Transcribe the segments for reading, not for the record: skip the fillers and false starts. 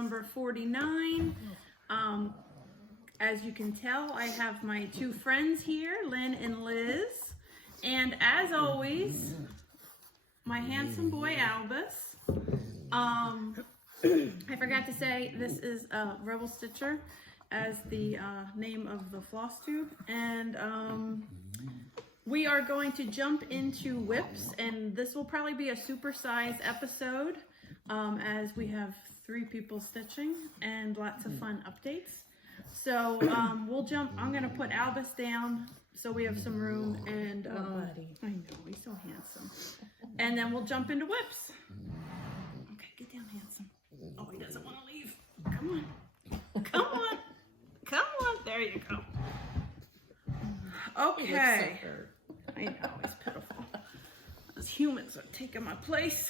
number 49. As you can tell, I have my two friends here, Lynn and Liz. And as always, my handsome boy, Albus. I forgot to say, this is Rebel Stitcher as the name of the FlossTube. And we are going to jump into whips, and this will probably be a supersized episode as we have 3 people stitching and lots of fun updates. So we'll jump. I'm going to put Albus down so we have some room. And I know, he's so handsome. And then we'll jump into whips. Okay, get down, handsome. Oh, he doesn't want to leave. Come on. Come on. Come on. There you go. Okay. I know, he's pitiful. Those humans are taking my place.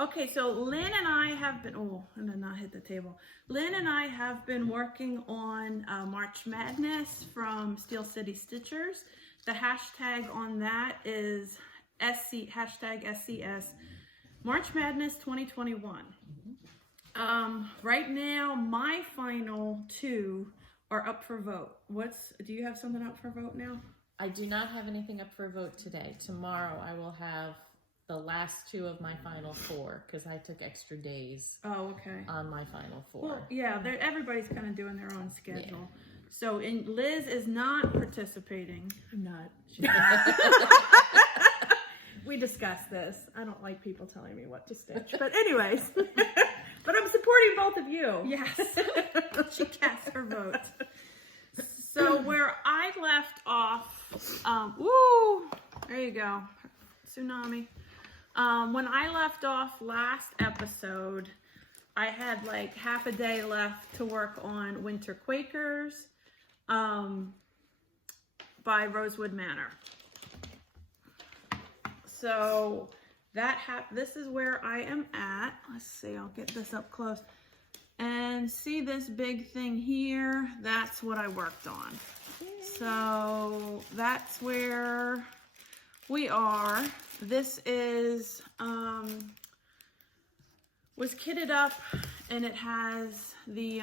Okay, so Lynn and I have been, and then I hit the table. Lynn and I have been working on March Madness from Steel City Stitchers. The hashtag on that is #SCS March Madness 2021. Right now, my final 2 are up for vote. Do you have something up for vote now? I do not have anything up for vote today. Tomorrow I will have the last 2 of my final 4 because I took extra days on my final 4. Well, yeah, everybody's kind of doing their own schedule. Yeah. So Liz is not participating. I'm not. We discussed this. I don't like people telling me what to stitch. But anyways, but I'm supporting both of you. Yes. She cast her vote. So where I left off, there you go, tsunami. When I left off last episode, I had like half a day left to work on Winter Quakers by Rosewood Manor. So this is where I am at. Let's see, I'll get this up close. And see this big thing here? That's what I worked on. So that's where we are. This is, was kitted up, and it has the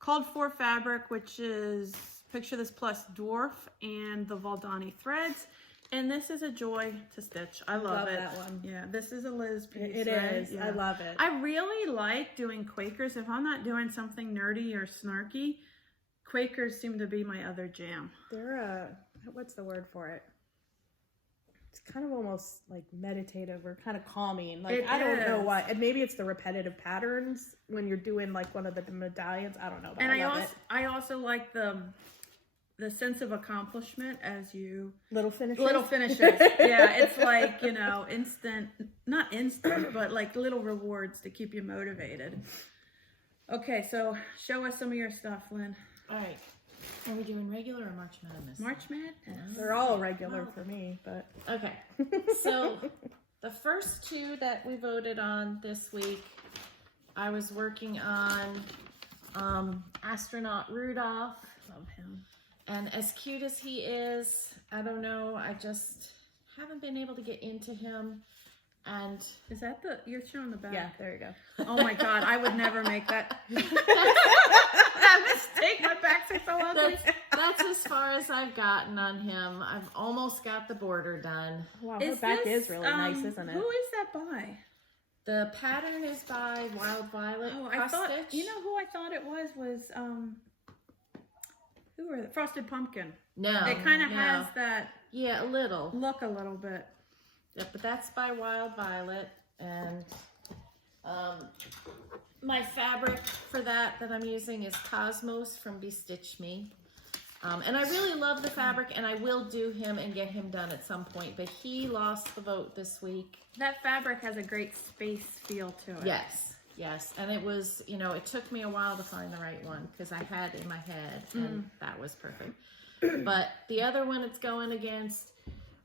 called for fabric, which is Picture This Plus Dwarf and the Valdani threads. And this is a joy to stitch. I love it. That one. Yeah, this is a Liz piece. It is. Yeah. I love it. I really like doing Quakers. If I'm not doing something nerdy or snarky, Quakers seem to be my other jam. They're what's the word for it? It's kind of almost like meditative or kind of calming. Like I don't know why. And maybe it's the repetitive patterns when you're doing like one of the medallions. I don't know. But and I also like the sense of accomplishment as you little finishes. Yeah, it's like, not instant, but like little rewards to keep you motivated. Okay, so show us some of your stuff, Lynn. All right, are we doing regular or March Madness? March Madness. They're all regular for me, but okay. So the first 2 that we voted on this week, I was working on Astronaut Rudolph. Love him. And as cute as he is, I don't know, I just haven't been able to get into him. And is that you're showing the back? Yeah, there you go. Oh my God, I would never make that mistake. My backs are so ugly. That's as far as I've gotten on him. I've almost got the border done. Wow, her back is really nice, isn't it? Who is that by? The pattern is by Wild Violet. Oh, I thought, who I thought it was who were they? Frosted Pumpkin. No. It kind of has that. Yeah, a little. Look a little bit. Yeah, but that's by Wild Violet. And my fabric for that I'm using is Cosmos from Bestitch Me. And I really love the fabric, and I will do him and get him done at some point. But he lost the vote this week. That fabric has a great space feel to it. Yes. And it was, it took me a while to find the right one because I had it in my head, and that was perfect. But the other one it's going against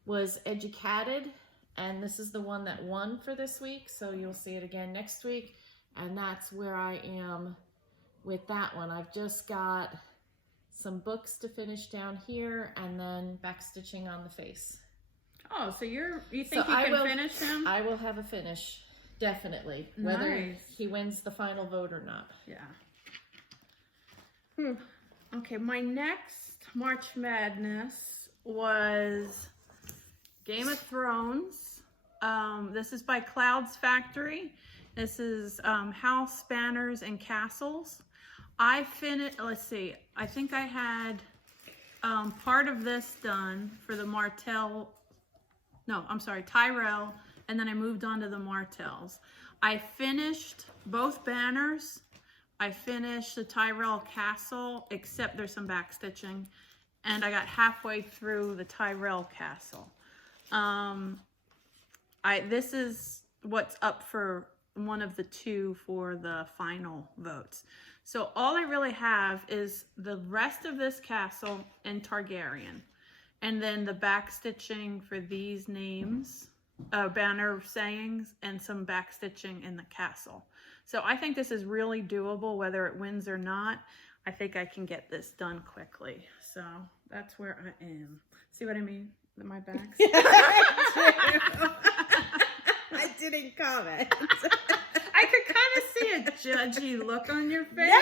was Educated, and this is the one that won for this week. So you'll see it again next week. And that's where I am with that one. I've just got some books to finish down here, and then back stitching on the face. Oh, so you think you can finish him? I will have a finish Definitely. Whether Nice. he wins the final vote or not. Yeah. Okay, my next March Madness was Game of Thrones. This is by Clouds Factory. This is House, Banners, and Castles. I finished, let's see, I think I had part of this done for the Tyrell, and then I moved on to the Martells. I finished both banners. I finished the Tyrell Castle, except there's some backstitching, and I got halfway through the Tyrell Castle. This is what's up for one of the two for the final votes. So all I really have is the rest of this castle and Targaryen, and then the backstitching for these names, banner sayings, and some backstitching in the castle. So I think this is really doable, whether it wins or not. I think I can get this done quickly. So that's where I am. See what I mean? My backs. I didn't comment. I could kind of see a judgy look on your face. No,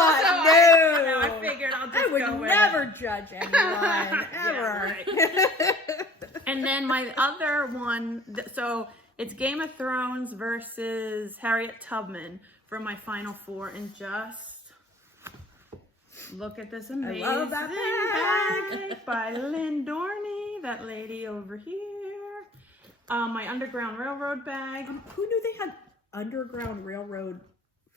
I figured I'll just I would go with never it. judge anyone ever. Yeah, And then my other one, so it's Game of Thrones versus Harriet Tubman for my final four, and just look at this amazing love that bag by Lynn Dorney, that lady over here. My Underground Railroad bag. Who knew they had Underground Railroad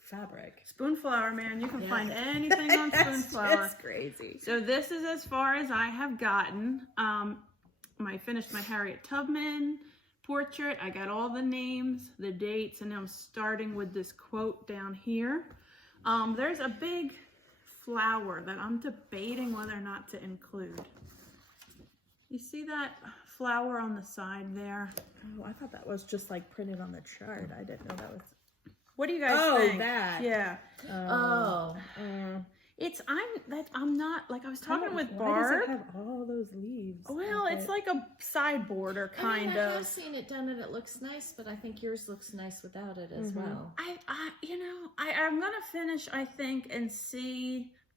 fabric? Spoonflower, man. You can find anything on Spoonflower. That's crazy. So this is as far as I have gotten. I finished my Harriet Tubman portrait. I got all the names, the dates, and I'm starting with this quote down here. There's a big flower that I'm debating whether or not to include. You see that flower on the side there? Oh, I thought that was just like printed on the chart. I didn't know that was. What do you guys think? Oh, that. Yeah. I'm not, like I was talking with Why Barb. does it have all those leaves? Well, it's like a side border I kind have of. seen it done and it looks nice, but I think yours looks nice without it as well. I'm gonna finish, I think, and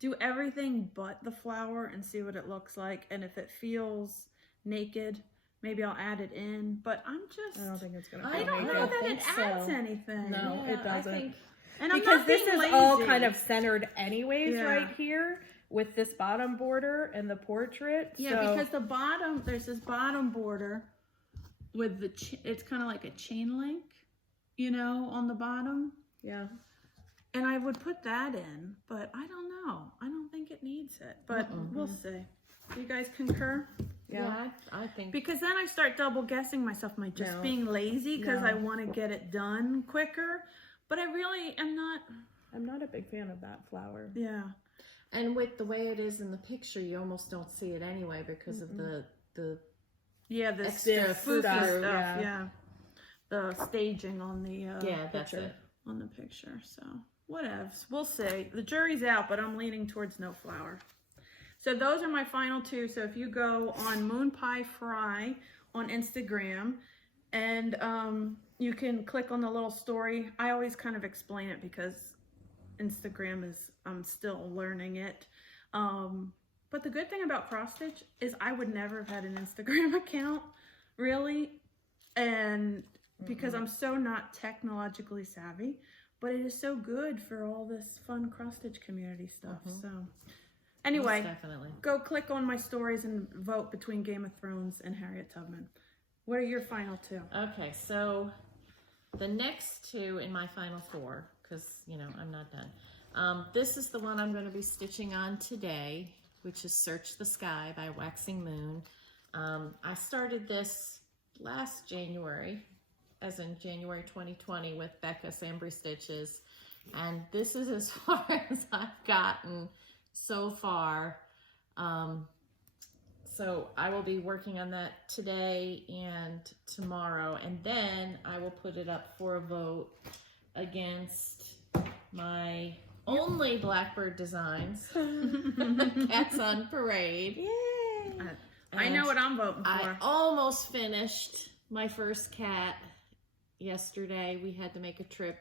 do everything but the flower and see what it looks like. And if it feels naked, maybe I'll add it in. But I don't think it's gonna. I feel don't naked. know that think it adds so. anything. No, Yeah, it doesn't. And I'm Because not this being is all lazy. kind of centered anyways Yeah. right here with this bottom border and the portrait. Yeah, so- because there's this bottom border with it's kind of like a chain link, on the bottom. Yeah. And I would put that in, but I don't know. I don't think it needs it, but we'll see. Do you guys concur? Yeah, I think. Because then I start double guessing myself. Am I just being lazy because No. I want to get it done quicker? But I really am not. I'm not a big fan of that flower. Yeah. And with the way it is in the picture, you almost don't see it anyway because of the Yeah, the extra foofy stuff, stuff. yeah. Yeah. The staging on the that's picture. it. on the picture. So whatevs. We'll see. The jury's out, but I'm leaning towards no flower. So those are my final two. So if you go on Moon Pie Fry on Instagram, and you can click on the little story. I always kind of explain it because Instagram I'm still learning it. But the good thing about cross stitch is I would never have had an Instagram account, really, and because I'm so not technologically savvy, but it is so good for all this fun cross stitch community stuff. So anyway, Most definitely. go click on my stories and vote between Game of Thrones and Harriet Tubman. What are your final two? Okay, so the next two in my final four, because, I'm not done. This is the one I'm going to be stitching on today, which is Search the Sky by Waxing Moon. I started this last January, as in January 2020, with Becca Sambry Stitches. And this is as far as I've gotten so far. So I will be working on that today and tomorrow, and then I will put it up for a vote against my only Blackbird designs, Cats on Parade. Yay! I know what I'm voting for. I almost finished my first cat, yesterday we had to make a trip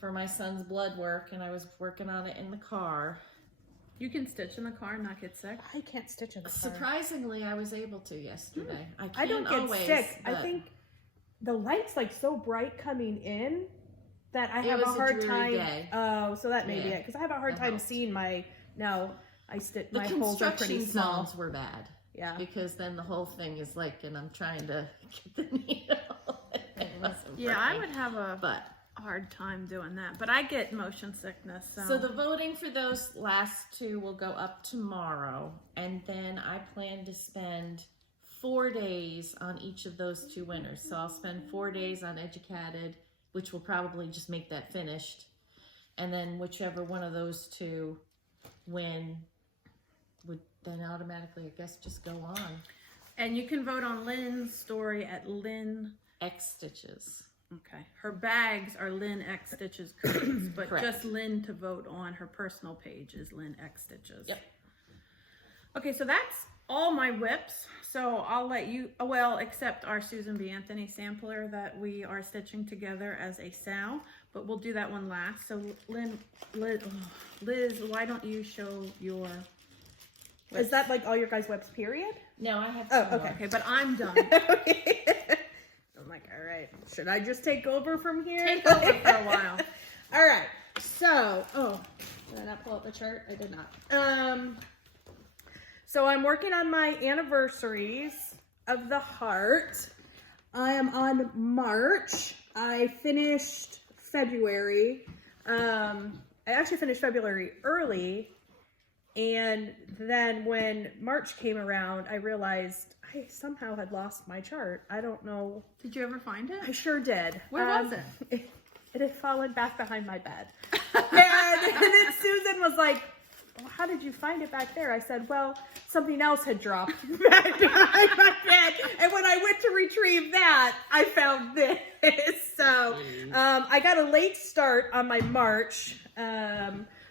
for my son's blood work, and I was working on it in the car. You can stitch in the car and not get sick? I can't stitch in the car. Surprisingly, I was able to yesterday. I don't get always, sick. I but think the light's like so bright coming in that I have was a hard dreary time. day. Oh, so that may be Yeah, it. Because I have a hard that time helps. seeing my. No, I stitch. The My holes are pretty construction small. zones were bad. Yeah. Because then the whole thing is like, and I'm trying to get the needle. It wasn't Yeah, I working. would have a But hard time doing that. But I get motion sickness. so the voting for those last two will go up tomorrow, and then I plan to spend 4 days on each of those two winners. So I'll spend 4 days on Educated, which will probably just make that finished, and then whichever one of those two win would then automatically, I guess, just go on. And you can vote on Lynn's story at Lynn. X Stitches. Okay. Her bags are Lynn X Stitches cookies, but Correct. just Lynn to vote on her personal page is Lynn X Stitches. Yep. Okay, so that's all my whips. So I'll let you, well, except our Susan B. Anthony sampler that we are stitching together as a sow, but we'll do that one last. So Liz, why don't you show your whips? Is that like all your guys' whips? Period. No, I have Oh, some more. Okay, but I'm done. I'm like, all right. Should I just take over from here? Take over for a while. All right. So, did I not pull up the chart? I did not. So I'm working on my anniversaries of the heart. I am on March. I finished February. I actually finished February early. And then when March came around, I realized I somehow had lost my chart. I don't know. Did you ever find it? I sure did. Where was it? It had fallen back behind my bed. and then Susan was like, well, how did you find it back there? I said, well, something else had dropped back behind my bed. And when I went to retrieve that, I found this. So I got a late start on my March.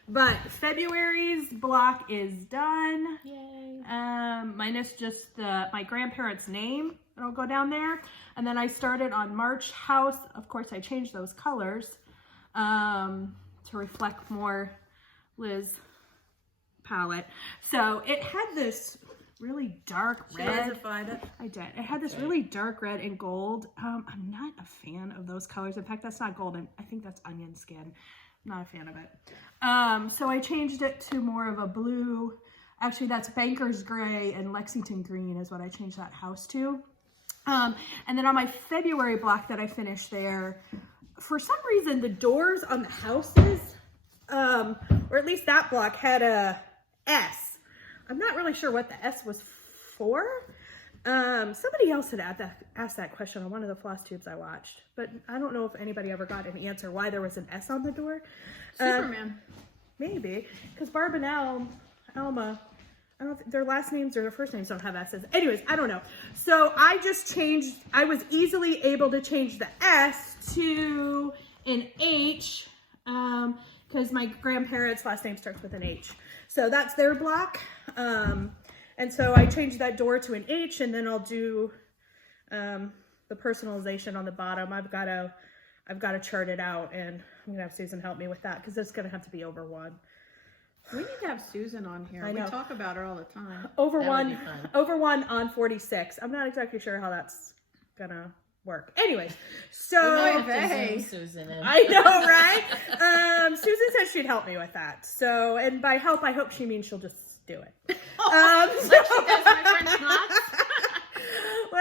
But February's block is done. Yay. Minus just my grandparents' name. It'll go down there. And then I started on March House. Of course, I changed those colors to reflect more Liz palette. So it had this really dark red. She it. I did. It had this really dark red and gold. I'm not a fan of those colors. In fact, that's not gold. I think that's onion skin. I'm not a fan of it. So I changed it to more of a blue. Actually, that's Banker's Gray and Lexington Green is what I changed that house to. And then on my February block that I finished there, for some reason, the doors on the houses, or at least that block, had a S. I'm not really sure what the S was for. Somebody else had asked that question on one of the FlossTubes I watched, but I don't know if anybody ever got an answer why there was an S on the door. Superman. Maybe, because Barb and Alma, I don't think their last names or their first names don't have S's. Anyways, I don't know. So I just changed, I was easily able to change the S to an H, because my grandparents' last name starts with an H. So that's their block. And so I changed that door to an H, and then I'll do the personalization on the bottom. I've got to chart it out, and I'm gonna have Susan help me with that because it's gonna have to be over 1. We need to have Susan on here. I know. We talk about her all the time. Over That would 1, be fun. over 1 on 46. I'm not exactly sure how that's gonna work. Anyways, so We might have to hey. zoom Susan in. I know, right? Susan said she'd help me with that. So, and by help, I hope she means she'll just do it. When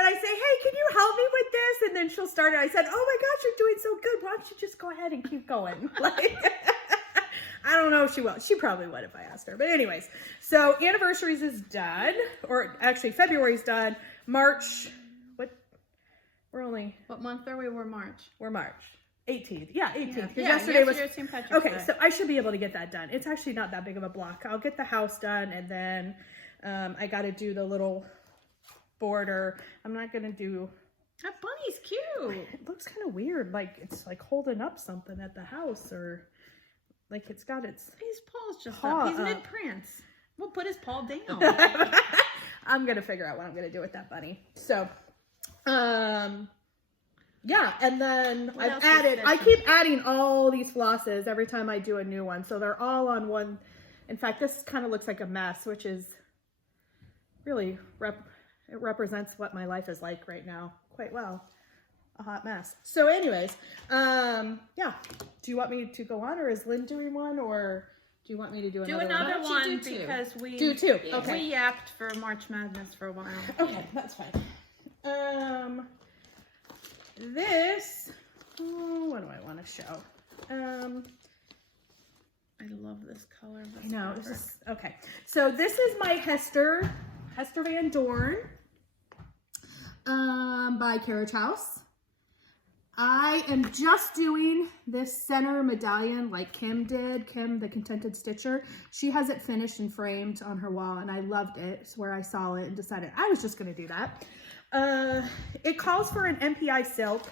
I say, hey, can you help me with this? And then she'll start it. I said, oh my gosh, you're doing so good. Why don't you just go ahead and keep going? Like, I don't know if she will. She probably would if I asked her. But anyways, so anniversaries is done. Or actually, February's done. March, What month are we? We're March. We're March. 18th. Yeah, 18th. Because Yeah, yesterday was St. Patrick's okay, Day. so I should be able to get that done. It's actually not that big of a block. I'll get the house done, and then I got to do the little border. I'm not going to do... That bunny's cute. It looks kind of weird. Like, it's like holding up something at the house, or like it's got its... His paw's just Paw up. He's up. mid-prance. We'll put his paw down. I'm going to figure out what I'm going to do with that bunny. So, yeah, and then What I've else is I stitching? keep adding all these flosses every time I do a new one. So they're all on one. In fact, this kind of looks like a mess, which is really, it represents what my life is like right now quite well. A hot mess. So anyways, yeah. Do you want me to go on, or is Lynn doing one, or do you want me to do another one? Another Why don't you one do two? because we Do two. Yeah. Okay. we yapped for March Madness for a while. Okay, that's fine. This, what do I want to show? I love this color. I know, this is, okay. So this is my Hester Van Dorn, by Carriage House. I am just doing this center medallion like Kim did, Kim the Contented Stitcher. She has it finished and framed on her wall, and I loved it. It's where I saw it and decided I was just going to do that. It calls for an MPI silk,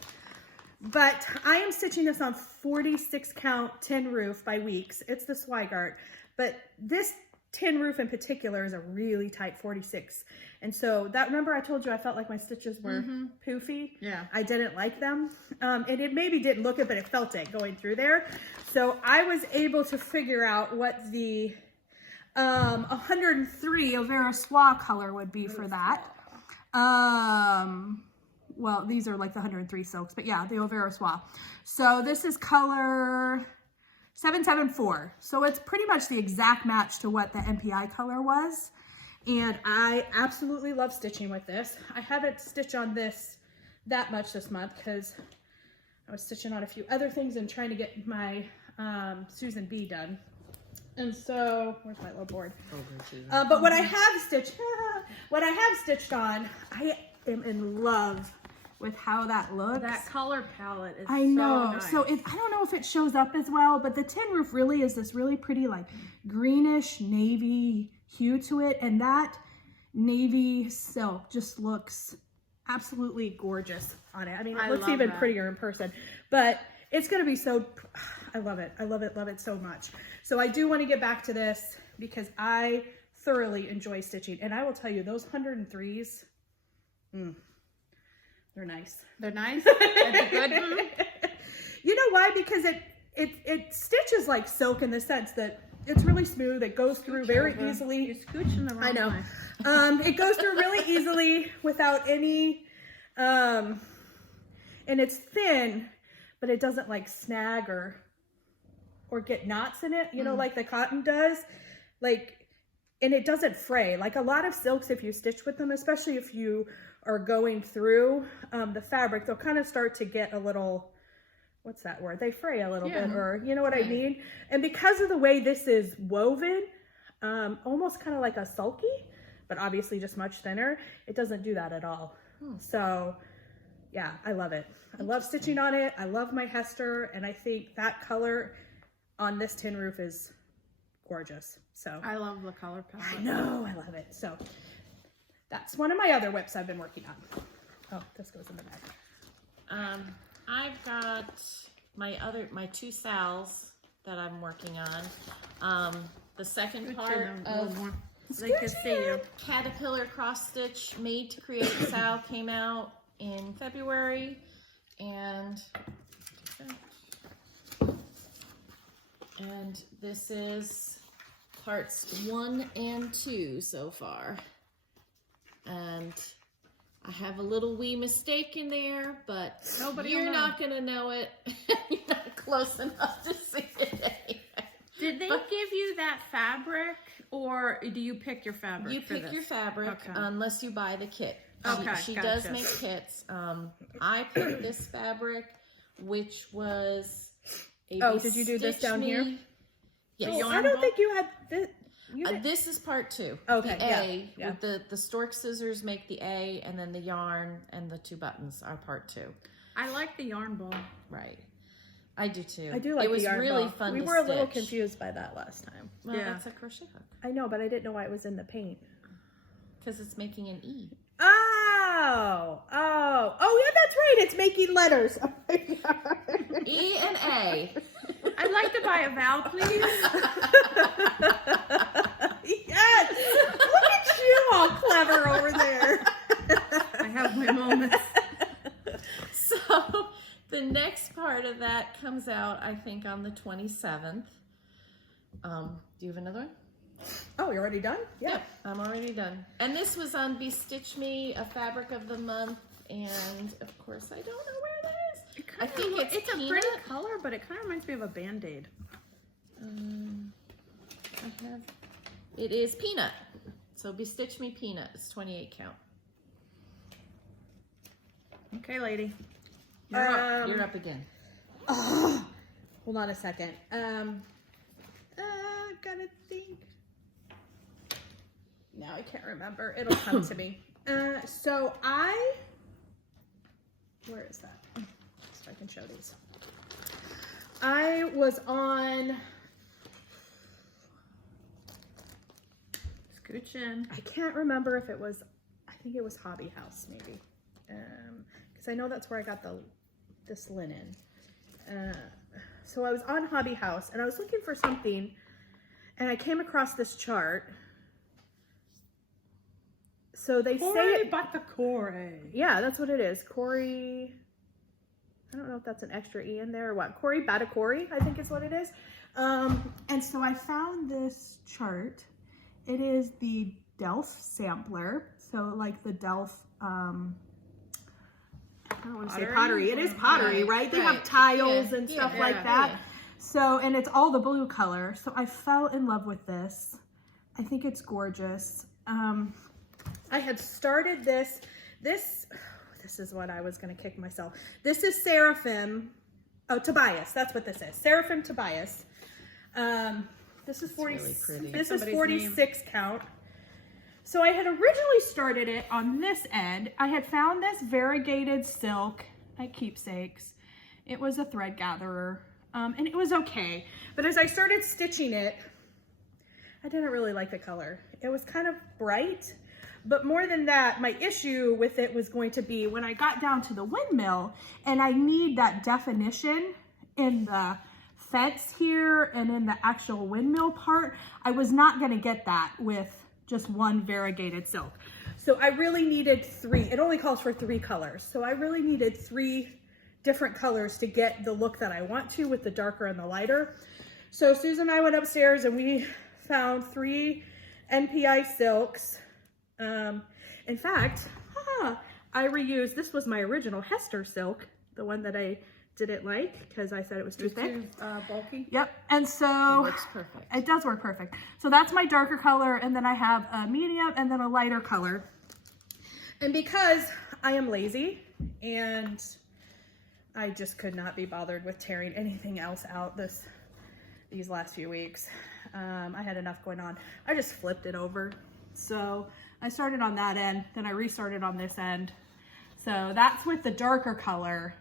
but I am stitching this on 46 count tin roof by Weeks. It's the Swigart, but this tin roof in particular is a really tight 46. And so that, remember I told you I felt like my stitches were poofy? Yeah. I didn't like them. And it maybe didn't look it, but it felt it going through there. So I was able to figure out what the 103 Avera Soie color would be for that. Well, these are like the 103 silks, but yeah, the Avera Soie. So this is color 774. So it's pretty much the exact match to what the MPI color was. And I absolutely love stitching with this. I haven't stitched on this that much this month because I was stitching on a few other things and trying to get my Susan B done. And so, where's my little board? But what I have stitched on, I am in love with how that looks. That color palette is I know. so nice. So I don't know if it shows up as well, but the tin roof really is this really pretty like greenish navy hue to it. And that navy silk just looks absolutely gorgeous on it. I mean, it looks love even that. prettier in person, but it's going to be so, I love it. I love it so much. So I do want to get back to this because I thoroughly enjoy stitching. And I will tell you, those 103s, they're nice. They're nice. That's good. You know why? Because it stitches like silk in the sense that it's really smooth. It goes through very easily. You're scooching the wrong I know. way. It goes through really easily without any, and it's thin, but it doesn't like snag or get knots in it, you know, like the cotton does. Like, and it doesn't fray. Like a lot of silks, if you stitch with them, especially if you are going through the fabric, they'll kind of start to get a little, what's that word? They fray a little bit, or you know what I mean? And because of the way this is woven, almost kind of like a sulky, but obviously just much thinner, it doesn't do that at all. So yeah, I love it. I love stitching on it. I love my Hester, and I think that color on this tin roof is gorgeous. So I love the color palette. I know, I love it. So that's one of my other whips I've been working on. Oh, this goes in the back. I've got my two Sals that I'm working on. The second part of They can see you. Caterpillar Cross Stitch Made to Create Sal came out in February, and this is parts 1 and 2 so far. And I have a little wee mistake in there, but you're not gonna know it. You're not close enough to see it. Did they give you that fabric, or do you pick your fabric? You pick your fabric unless you buy the kit. She does gotcha. make kits. I picked this fabric, which was a did you do this down here? Yes. Oh, I don't think you had this. This is part 2. Okay, the A, yeah. with the stork scissors make the A, and then the yarn and the 2 buttons are part 2. I like the yarn ball. Right. I do too. I do like it was the yarn really ball. fun We to were a little stitch. confused by that last time. Well, Yeah. that's a crochet hook. I know, but I didn't know why it was in the paint. Because it's making an E. Oh, yeah, that's right. It's making letters. E and A. I'd like to buy a vowel, please. Yes. Look at you, all clever over there. I have my moments. So part of that comes out, I think, on the 27th. Do you have another one? Oh, you're already done? Yeah, I'm already done. And this was on Bestitch Me, a fabric of the month, and of course I don't know where that is. I think it's a peanut. pretty color, but it kind of reminds me of a Band-Aid. It is peanut. So Bestitch Me peanut. It's 28 count. Okay, lady. You're up. You're up again. Oh, hold on a second. Gotta think. Now I can't remember. It'll come to me. Where is that? So I can show these. I was on. Scooch in. I can't remember if it was. I think it was Hobby House, maybe. Because I know that's where I got this linen. So I was on Hobby House and I was looking for something, and I came across this chart. So they say Corey. Yeah, that's what it is. Corey. I don't know if that's an extra E in there or what. Corey Batakori, I think is what it is. And so I found this chart. It is the Delft Sampler. So like the Delft, I don't want to say pottery. It is pottery, right? They have tiles and stuff like that. Yeah. So, and it's all the blue color. So I fell in love with this. I think it's gorgeous. I had started this is what I was going to kick myself. This is Seraphim. Oh, Tobias. That's what this is. Seraphim Tobias. This is 40. Really pretty. This is 46 count. So I had originally started it on this end. I had found this variegated silk at Keepsakes. It was a thread gatherer, and it was okay. But as I started stitching it, I didn't really like the color. It was kind of bright. But more than that, my issue with it was going to be when I got down to the windmill, and I need that definition in the fence here and in the actual windmill part, I was not going to get that with just one variegated silk. So I really needed 3. It only calls for 3 colors. So I really needed 3 different colors to get the look that I want to with the darker and the lighter. So Susan and I went upstairs and we found 3 NPI silks. In fact, I reused, this was my original Hester silk, the one that I didn't like because I said it was too thick. Too bulky? Yep, and so It works perfect. It does work perfect. So that's my darker color, and then I have a medium and then a lighter color. And because I am lazy and I just could not be bothered with tearing anything else out these last few weeks, I had enough going on. I just flipped it over. So I started on that end, then I restarted on this end. So that's with the darker color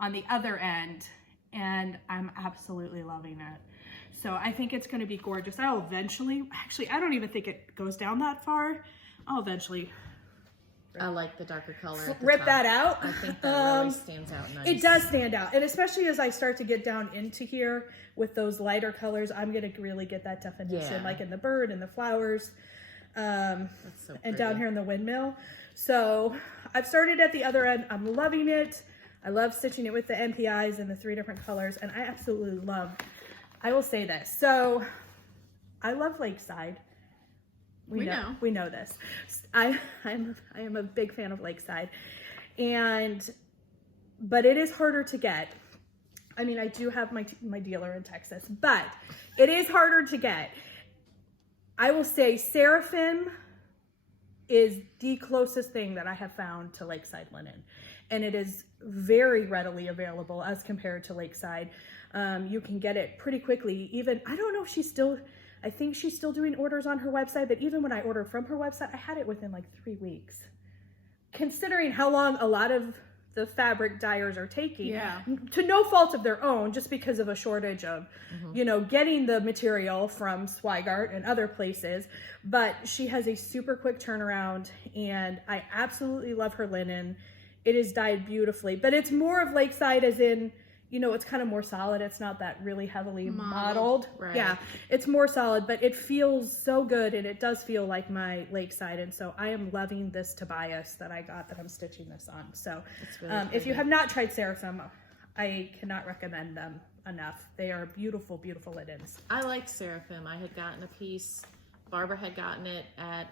on the other end, and I'm absolutely loving it. So I think it's going to be gorgeous. I'll eventually, actually, I don't even think it goes down that far. I'll eventually I like the darker color at the rip top. that out. I think that really stands out nice. It does stand out, and especially as I start to get down into here with those lighter colors, I'm going to really get that definition, like in the bird and the flowers. That's so and pretty. down here in the windmill. So I've started at the other end. I'm loving it. I love stitching it with the NPIs and the 3 different colors, and I absolutely love, I will say this. So I love Lakeside. We know this. I am a big fan of Lakeside, but it is harder to get. I mean, I do have my dealer in Texas, but it is harder to get. I will say Seraphim is the closest thing that I have found to Lakeside linen. And it is very readily available as compared to Lakeside. You can get it pretty quickly. Even, I don't know if I think she's still doing orders on her website, but even when I ordered from her website, I had it within like 3 weeks. Considering how long a lot of the fabric dyers are taking, to no fault of their own, just because of a shortage of, getting the material from Swigart and other places. But she has a super quick turnaround, and I absolutely love her linen. It is dyed beautifully, but it's more of Lakeside as in, it's kind of more solid. It's not that really heavily mottled. Right. Yeah, it's more solid, but it feels so good, and it does feel like my Lakeside. And so I am loving this Tobias that I got that I'm stitching this on. So Really if you have not tried Seraphim, I cannot recommend them enough. They are beautiful, beautiful linens. I like Seraphim. I had gotten a piece. Barbara had gotten it at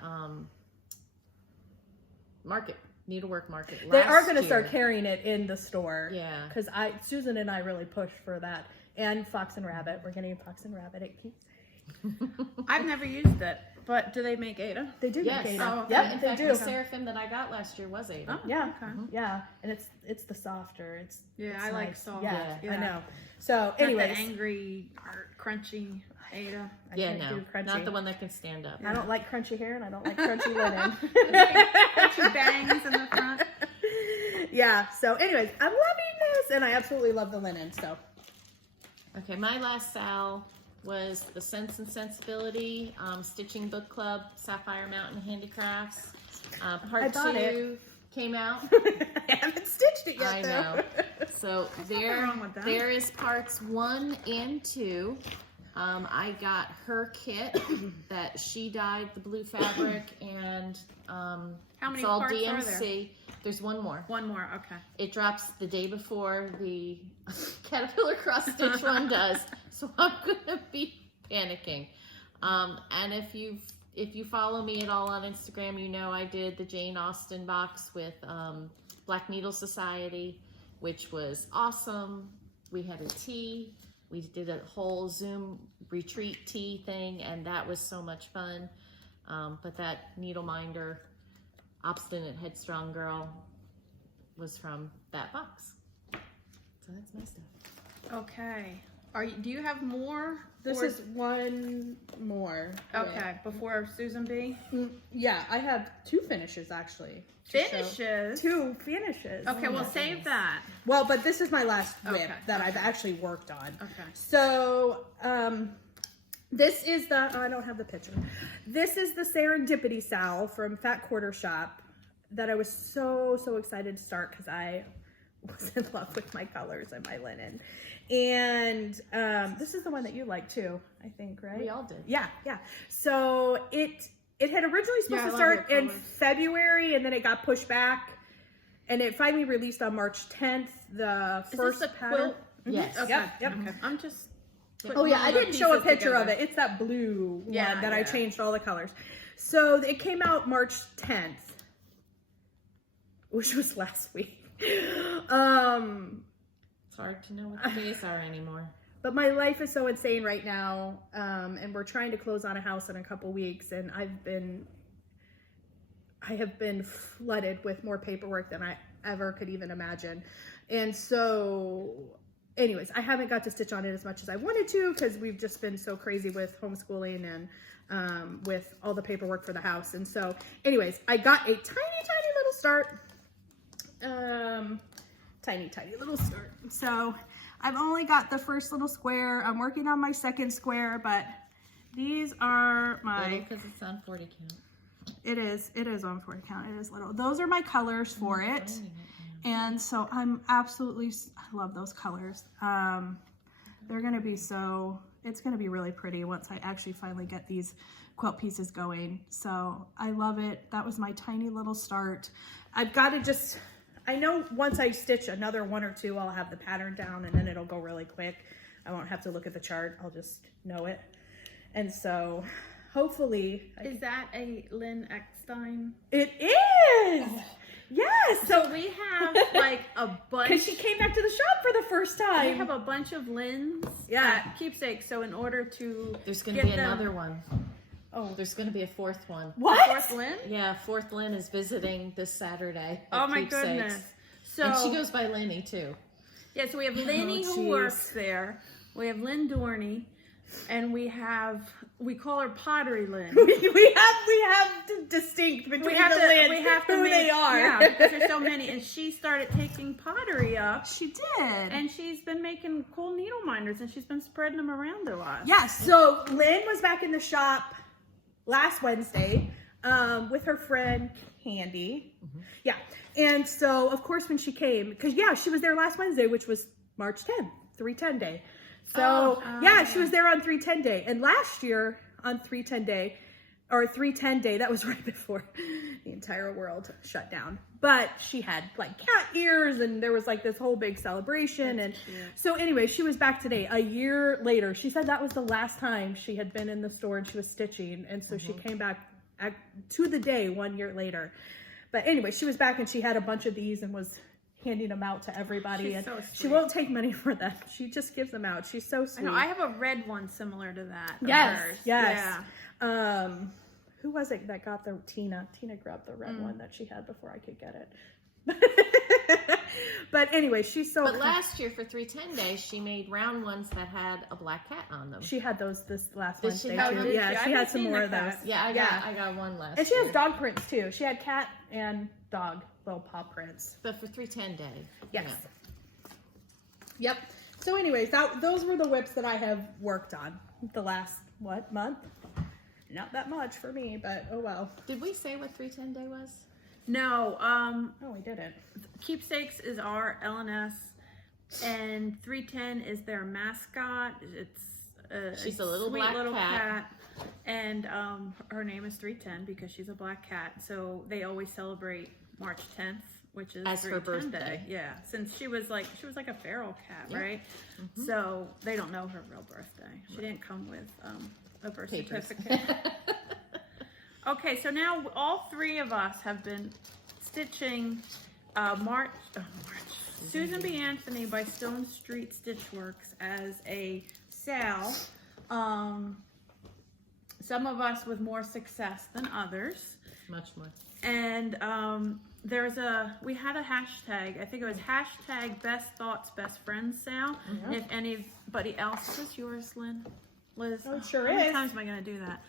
Needlework Market. They are going going to start carrying it in the store. Yeah. Because Susan and I really pushed for that. And Fox and Rabbit. We're getting Fox and Rabbit at Keith. I've never used it, but do they make Ada? They do Yes. make Ada. Oh, okay. Yep, In they fact, do. the Seraphim that I got last year was Ada. Oh, Yeah, okay. yeah, and it's the softer. It's I like nice. soft. Yeah, Yeah. I know. So, Not anyways, the angry or crunchy Ada. I Yeah, can't no, do crunchy. not the one that can stand up. I don't like crunchy hair, and I don't like crunchy linen. Crunchy bangs in the front. Yeah. So, anyways, I'm loving this, and I absolutely love the linen. So, Okay, my last sal was the Sense and Sensibility Stitching Book Club Sapphire Mountain Handicrafts. I Part bought 2 came out. I haven't stitched it yet. I though. know. So wrong with that. there is parts 1 and 2. I got her kit that she dyed the blue fabric, and How many it's all parts DMC. are there? There's one more. One more. Okay. It drops the day before the Caterpillar cross stitch one does, so I'm gonna be panicking. And if you follow me at all on Instagram, you know I did the Jane Austen box with Black Needle Society, which was awesome. We had a tea. We did a whole Zoom retreat tea thing, and that was so much fun. But that needle minder, obstinate, headstrong girl was from that box. So that's my stuff. Okay. Do you have more? This Or- is one more. okay. Before Susan B. Yeah, I have 2 finishes actually. to show. Finishes. 2 finishes. Okay. Well, save that. Well, but this is my last whip Okay, that I've actually worked on. Okay. So, this is the, I don't have the picture. This is the Serendipity Sal from Fat Quarter Shop that I was so excited to start because I was in love with my colors and my linen. And this is the one that you like too, I think, right? We all did. Yeah. So it had originally supposed I to love start your in colors. February, and then it got pushed back. And it finally released on March 10th. The Is first this the pattern. quilt? Yes. Okay. Yep. Okay. I'm just. Oh yeah, I putting all the didn't show a pieces picture of together. it. It's that blue Yeah, one that I yeah. changed all the colors. So it came out March 10th, which was last week. It's hard to know what the days are anymore. But my life is so insane right now, and we're trying to close on a house in a couple weeks, and I have been flooded with more paperwork than I ever could even imagine. And so, anyways, I haven't got to stitch on it as much as I wanted to because we've just been so crazy with homeschooling and with all the paperwork for the house. And so, anyways, I got a tiny little start. Tiny little start. So I've only got the first little square. I'm working on my second square, but these are my... Because it's on 40 count. It is on 40 count. It is little. Those are my colors for it. And so I'm absolutely, I love those colors. They're going to be it's going to be really pretty once I actually finally get these quilt pieces going. So I love it. That was my tiny little start. I've got to just, I know once I stitch another 1 or 2, I'll have the pattern down and then it'll go really quick. I won't have to look at the chart. I'll just know it. And so hopefully. Is that a Lynn Eckstein? It is! Yes! So we have like a bunch. Because she came back to the shop for the first time. We have a bunch of Lynn's at Keepsake. So in order to There's going to be another one. Oh, There's going to be a 4th one. what? Fourth Lynn? Yeah, 4th Lynn is visiting this Saturday. at Oh my Keepsakes. goodness. So And she goes by Lenny too. yeah, so we have Lenny Oh, who jeez. works there. We have Lynn Dorney, and we call her Pottery Lynn. we have distinct between the Lyns who they are. Yeah, because there's so many. And she started taking pottery up, She did. and she's been making cool needle minders, and she's been spreading them around a lot. Yeah, so Lynn was back in the shop last Wednesday with her friend Candy. Mm-hmm. Yeah, and so of course when she came, because she was there last Wednesday, which was March 10th, 310 day. So she was there on 310 day, and last year on 310 day, or 310 day. That was right before the entire world shut down. But she had like cat ears, and there was like this whole big celebration. That's and cute. so anyway, she was back today, a year later. She said that was the last time she had been in the store, and she was stitching. And so she came back to the day 1 year later. But anyway, she was back, and she had a bunch of these and was handing them out to everybody. She's and so she sweet. won't take money for them. She just gives them out. She's so I sweet. know. I have a red one similar to that. of Yes, hers. yes. Yeah. Who was it that got the Tina? Tina grabbed the red one that she had before I could get it. But anyway, she's so. But last year for 310 days, she made round ones that had a black cat on them. She had those this last Did Wednesday she have too. them? Yeah, I she haven't had some seen more the of those. cat. Yeah, I got one last And she has year. dog prints too. She had cat and dog little paw prints. But for 310 day. Yes. Yeah. Yep. So anyways, those were the whips that I have worked on the last, month? Not that much for me, but oh well. Did we say what 310 day was? No. Oh, we didn't. Keepsakes is our LNS, and 310 is their mascot. It's She's a little sweet black little cat. and her name is 310 because she's a black cat. So they always celebrate March 10th, which is As her 310 birthday. Day. Yeah, since she was like a feral cat, Yeah. right? So they don't know her real birthday. She didn't come with a birth Papers. certificate. Okay, so now all three of us have been stitching March. Susan B. Anthony by Stone Street Stitchworks as a Sal. Some of us with more success than others. Much more. And we had a hashtag. I think it was hashtag Best Thoughts Best Friends Sal. And if anybody else, is this yours, Liz? Oh, it sure How many is. times am I going to do that?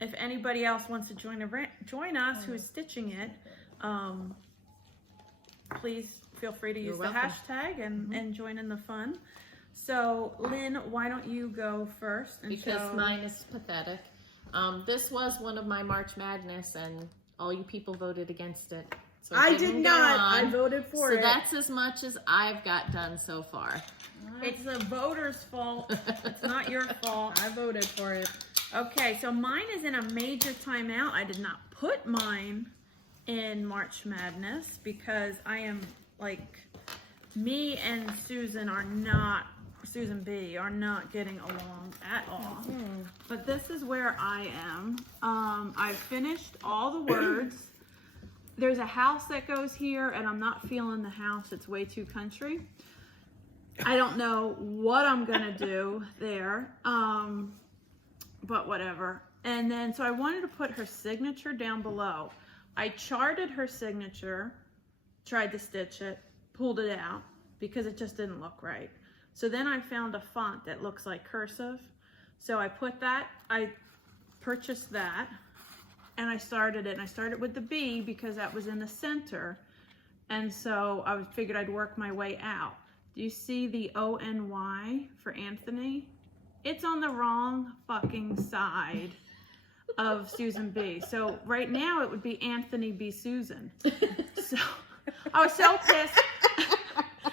If anybody else wants to join us who is stitching it, please feel free to use the welcome. hashtag and join in the fun. So, Lynn, why don't you go first? And Because show... mine is pathetic. This was one of my March Madness, and all you people voted against it. So it I didn't did go not. on. I voted for So it. that's as much as I've got done so far. It's the voters' fault. It's not your fault. I voted for it. Okay, so mine is in a major timeout. I did not put mine in March Madness because I am like, me and Susan B are not getting along at all. But this is where I am. I finished all the words. There's a house that goes here, and I'm not feeling the house. It's way too country. I don't know what I'm gonna do there. But whatever. And then, so I wanted to put her signature down below. I charted her signature, tried to stitch it, pulled it out because it just didn't look right. So then I found a font that looks like cursive. So I put that, I purchased that, and I started it. And I started with the B because that was in the center. And so I figured I'd work my way out. Do you see the O-N-Y for Anthony? It's on the wrong fucking side of Susan B. So right now it would be Anthony B. Susan. So I was so pissed.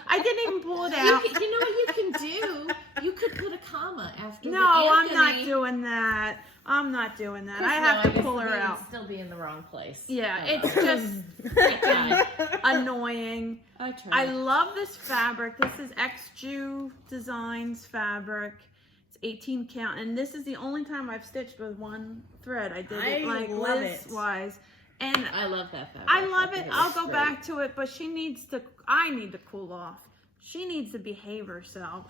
I didn't even pull it out. You know what you can do? You could put a comma after the No, I'm not Anthony. doing that. I'm not doing that. I No, have to guess pull the her B would out. Still be in the wrong place. Yeah, Oh, it's well. just freaking annoying. I tried. I love this fabric. This is XJU Designs fabric. It's 18 count, and this is the only time I've stitched with one thread. I did it I like love Liz-wise. And I love that fabric. I love it. think I'll it's go great. back to it, but I need to cool off. She needs to behave herself.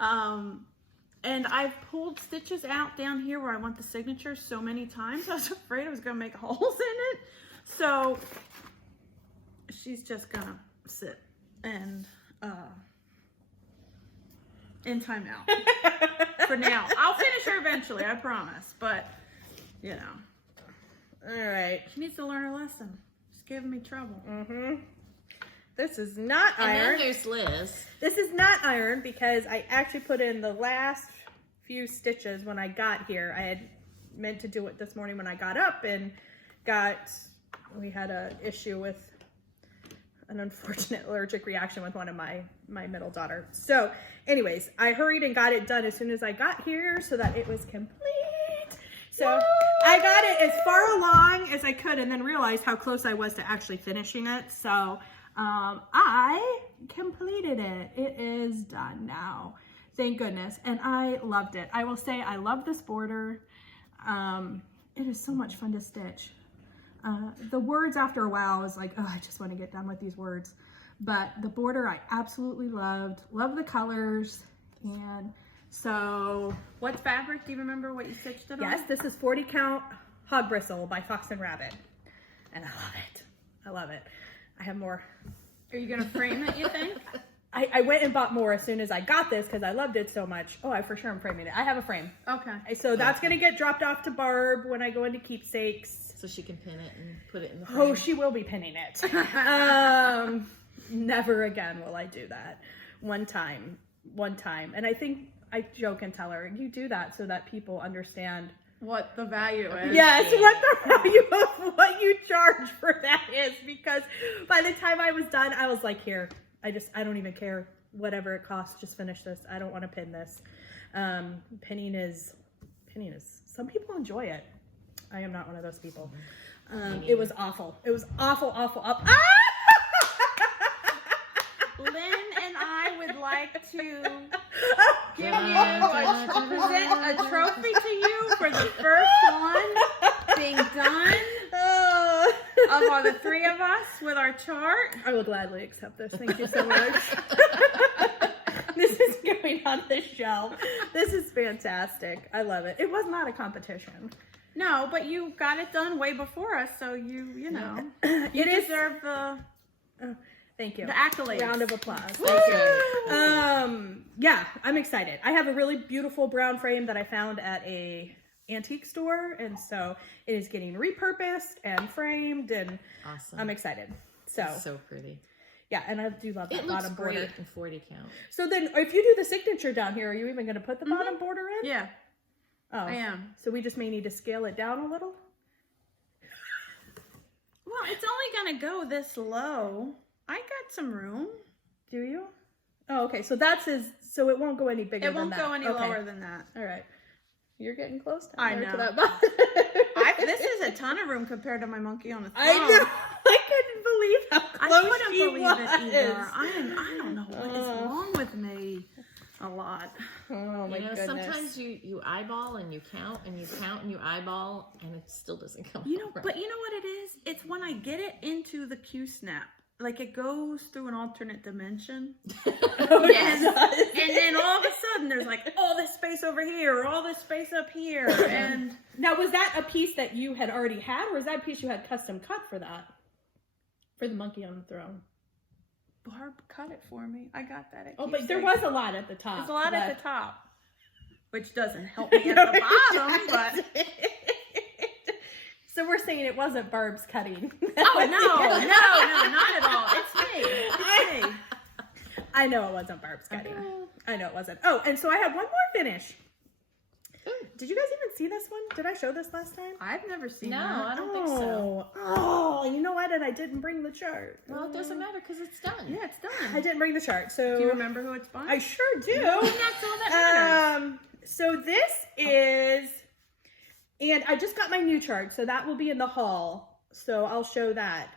And I've pulled stitches out down here where I want the signature so many times. I was afraid I was going to make holes in it. So she's just going to sit and in timeout for now. I'll finish her eventually, I promise. But, you know. All right. She needs to learn her lesson. She's giving me trouble. This is not And iron. then there's Liz. This is not iron because I actually put in the last few stitches when I got here. I had meant to do it this morning when I got up and we had an issue with an unfortunate allergic reaction with one of my middle daughter. So anyways, I hurried and got it done as soon as I got here so that it was complete. So I got it as far along as I could and then realized how close I was to actually finishing it. So I completed it. It is done now. Thank goodness. And I loved it. I will say I love this border. It is so much fun to stitch. The words after a while is like, oh, I just want to get done with these words. But the border I absolutely loved. Love the colors. And so... What fabric? Do you remember what you stitched it on? Yes, this is 40 count Hog Bristle by Fox and Rabbit. And I love it. I love it. I have more. Are you going to frame it, you think? I went and bought more as soon as I got this because I loved it so much. Oh, I for sure am framing it. I have a frame. Okay. So that's going to get dropped off to Barb when I go into keepsakes. So she can pin it and put it in the frame. Oh, she will be pinning it. Never again will I do that. One time. And I think I joke and tell her, you do that so that people understand what the value is. Yes, what the value of what you charge for that is. Because by the time I was done, I was like, here, I don't even care. Whatever it costs, just finish this. I don't want to pin this. Pinning is, some people enjoy it. I am not one of those people. It was awful. It was awful. Ah! Lynn and I would like to present a trophy to you for the first one being done of all the three of us with our chart. I will gladly accept this. Thank you so much. This is going on the shelf. This is fantastic. I love it. It was not a competition. No, but you got it done way before us, so you know, you deserve the. Thank you. The accolades. Round of applause. Thank you. Yeah, I'm excited. I have a really beautiful brown frame that I found at a antique store, and so it is getting repurposed and framed, and Awesome. I'm excited. So pretty. yeah, and I do love that It looks bottom great border. in 40 count. So then, if you do the signature down here, are you even going to put the bottom border in? Yeah, Oh, I am. So we just may need to scale it down a little. Well, it's only gonna go this low. I got some room. Do you? Oh, okay. So that's his. So it won't go any bigger. It won't than that. go any Okay. lower than that. All right. You're getting close to I to know. that bottom. This is a ton of room compared to my monkey on the throne. I know. I couldn't believe how I close couldn't she believe was. it either. I don't know what is wrong with me. A lot. Oh my goodness. Sometimes you eyeball and you count and you count and you eyeball and it still doesn't come You know, out right. but you know what it is? It's when I get it into the Q snap. Like it goes through an alternate dimension. Yes. And then all of a sudden there's like all this space over here, all this space up here. And Now, was that a piece that you had already had, or was that a piece you had custom cut for that? For the monkey on the throne? Barb cut it for me. I got that at Oh, but Keepsake. there was a lot at the top. There's a lot but... at the top. Which doesn't help me at the bottom, but... So we're saying it wasn't Barb's cutting. Oh, no, not at all. It's me. I know it wasn't Barb's cutting. I know it wasn't. Oh, and so I have one more finish. Did you guys even see this one? Did I show this last time? I've never seen No, that. I don't think so. Oh, you know what? And I didn't bring the chart. Well, it doesn't matter because it's done. Yeah, it's done. I didn't bring the chart. So Do you remember who it's by? I sure do. That's all that matters. So this is, and I just got my new chart, so that will be in the haul. So I'll show that.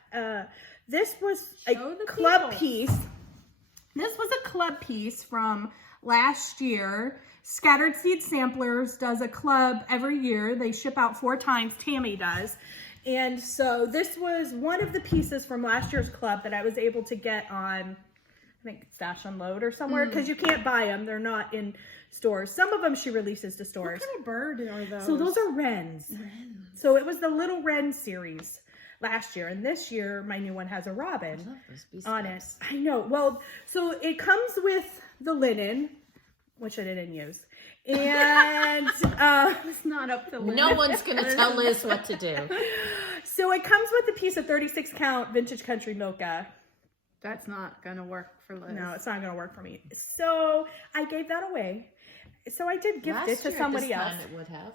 This was a Show the club people. piece. This was a club piece from last year. Scattered Seed Samplers does a club every year. They ship out 4 times. Tammy does. And so this was one of the pieces from last year's club that I was able to get on, I think, Stash Unload or somewhere, because you can't buy them. They're not in stores. Some of them she releases to stores. What kind of bird are those? So those are wrens. So it was the Little Wren series last year. And this year, my new one has a robin on it. I know. Well, so it comes with the linen, which I didn't use. And It's not up to Liz. No one's going to tell Liz what to do. so it comes with a piece of 36 count vintage country mocha. That's not gonna work for Liz. No, it's not going to work for me. So I gave that away. So I did gift it to somebody else. It would have.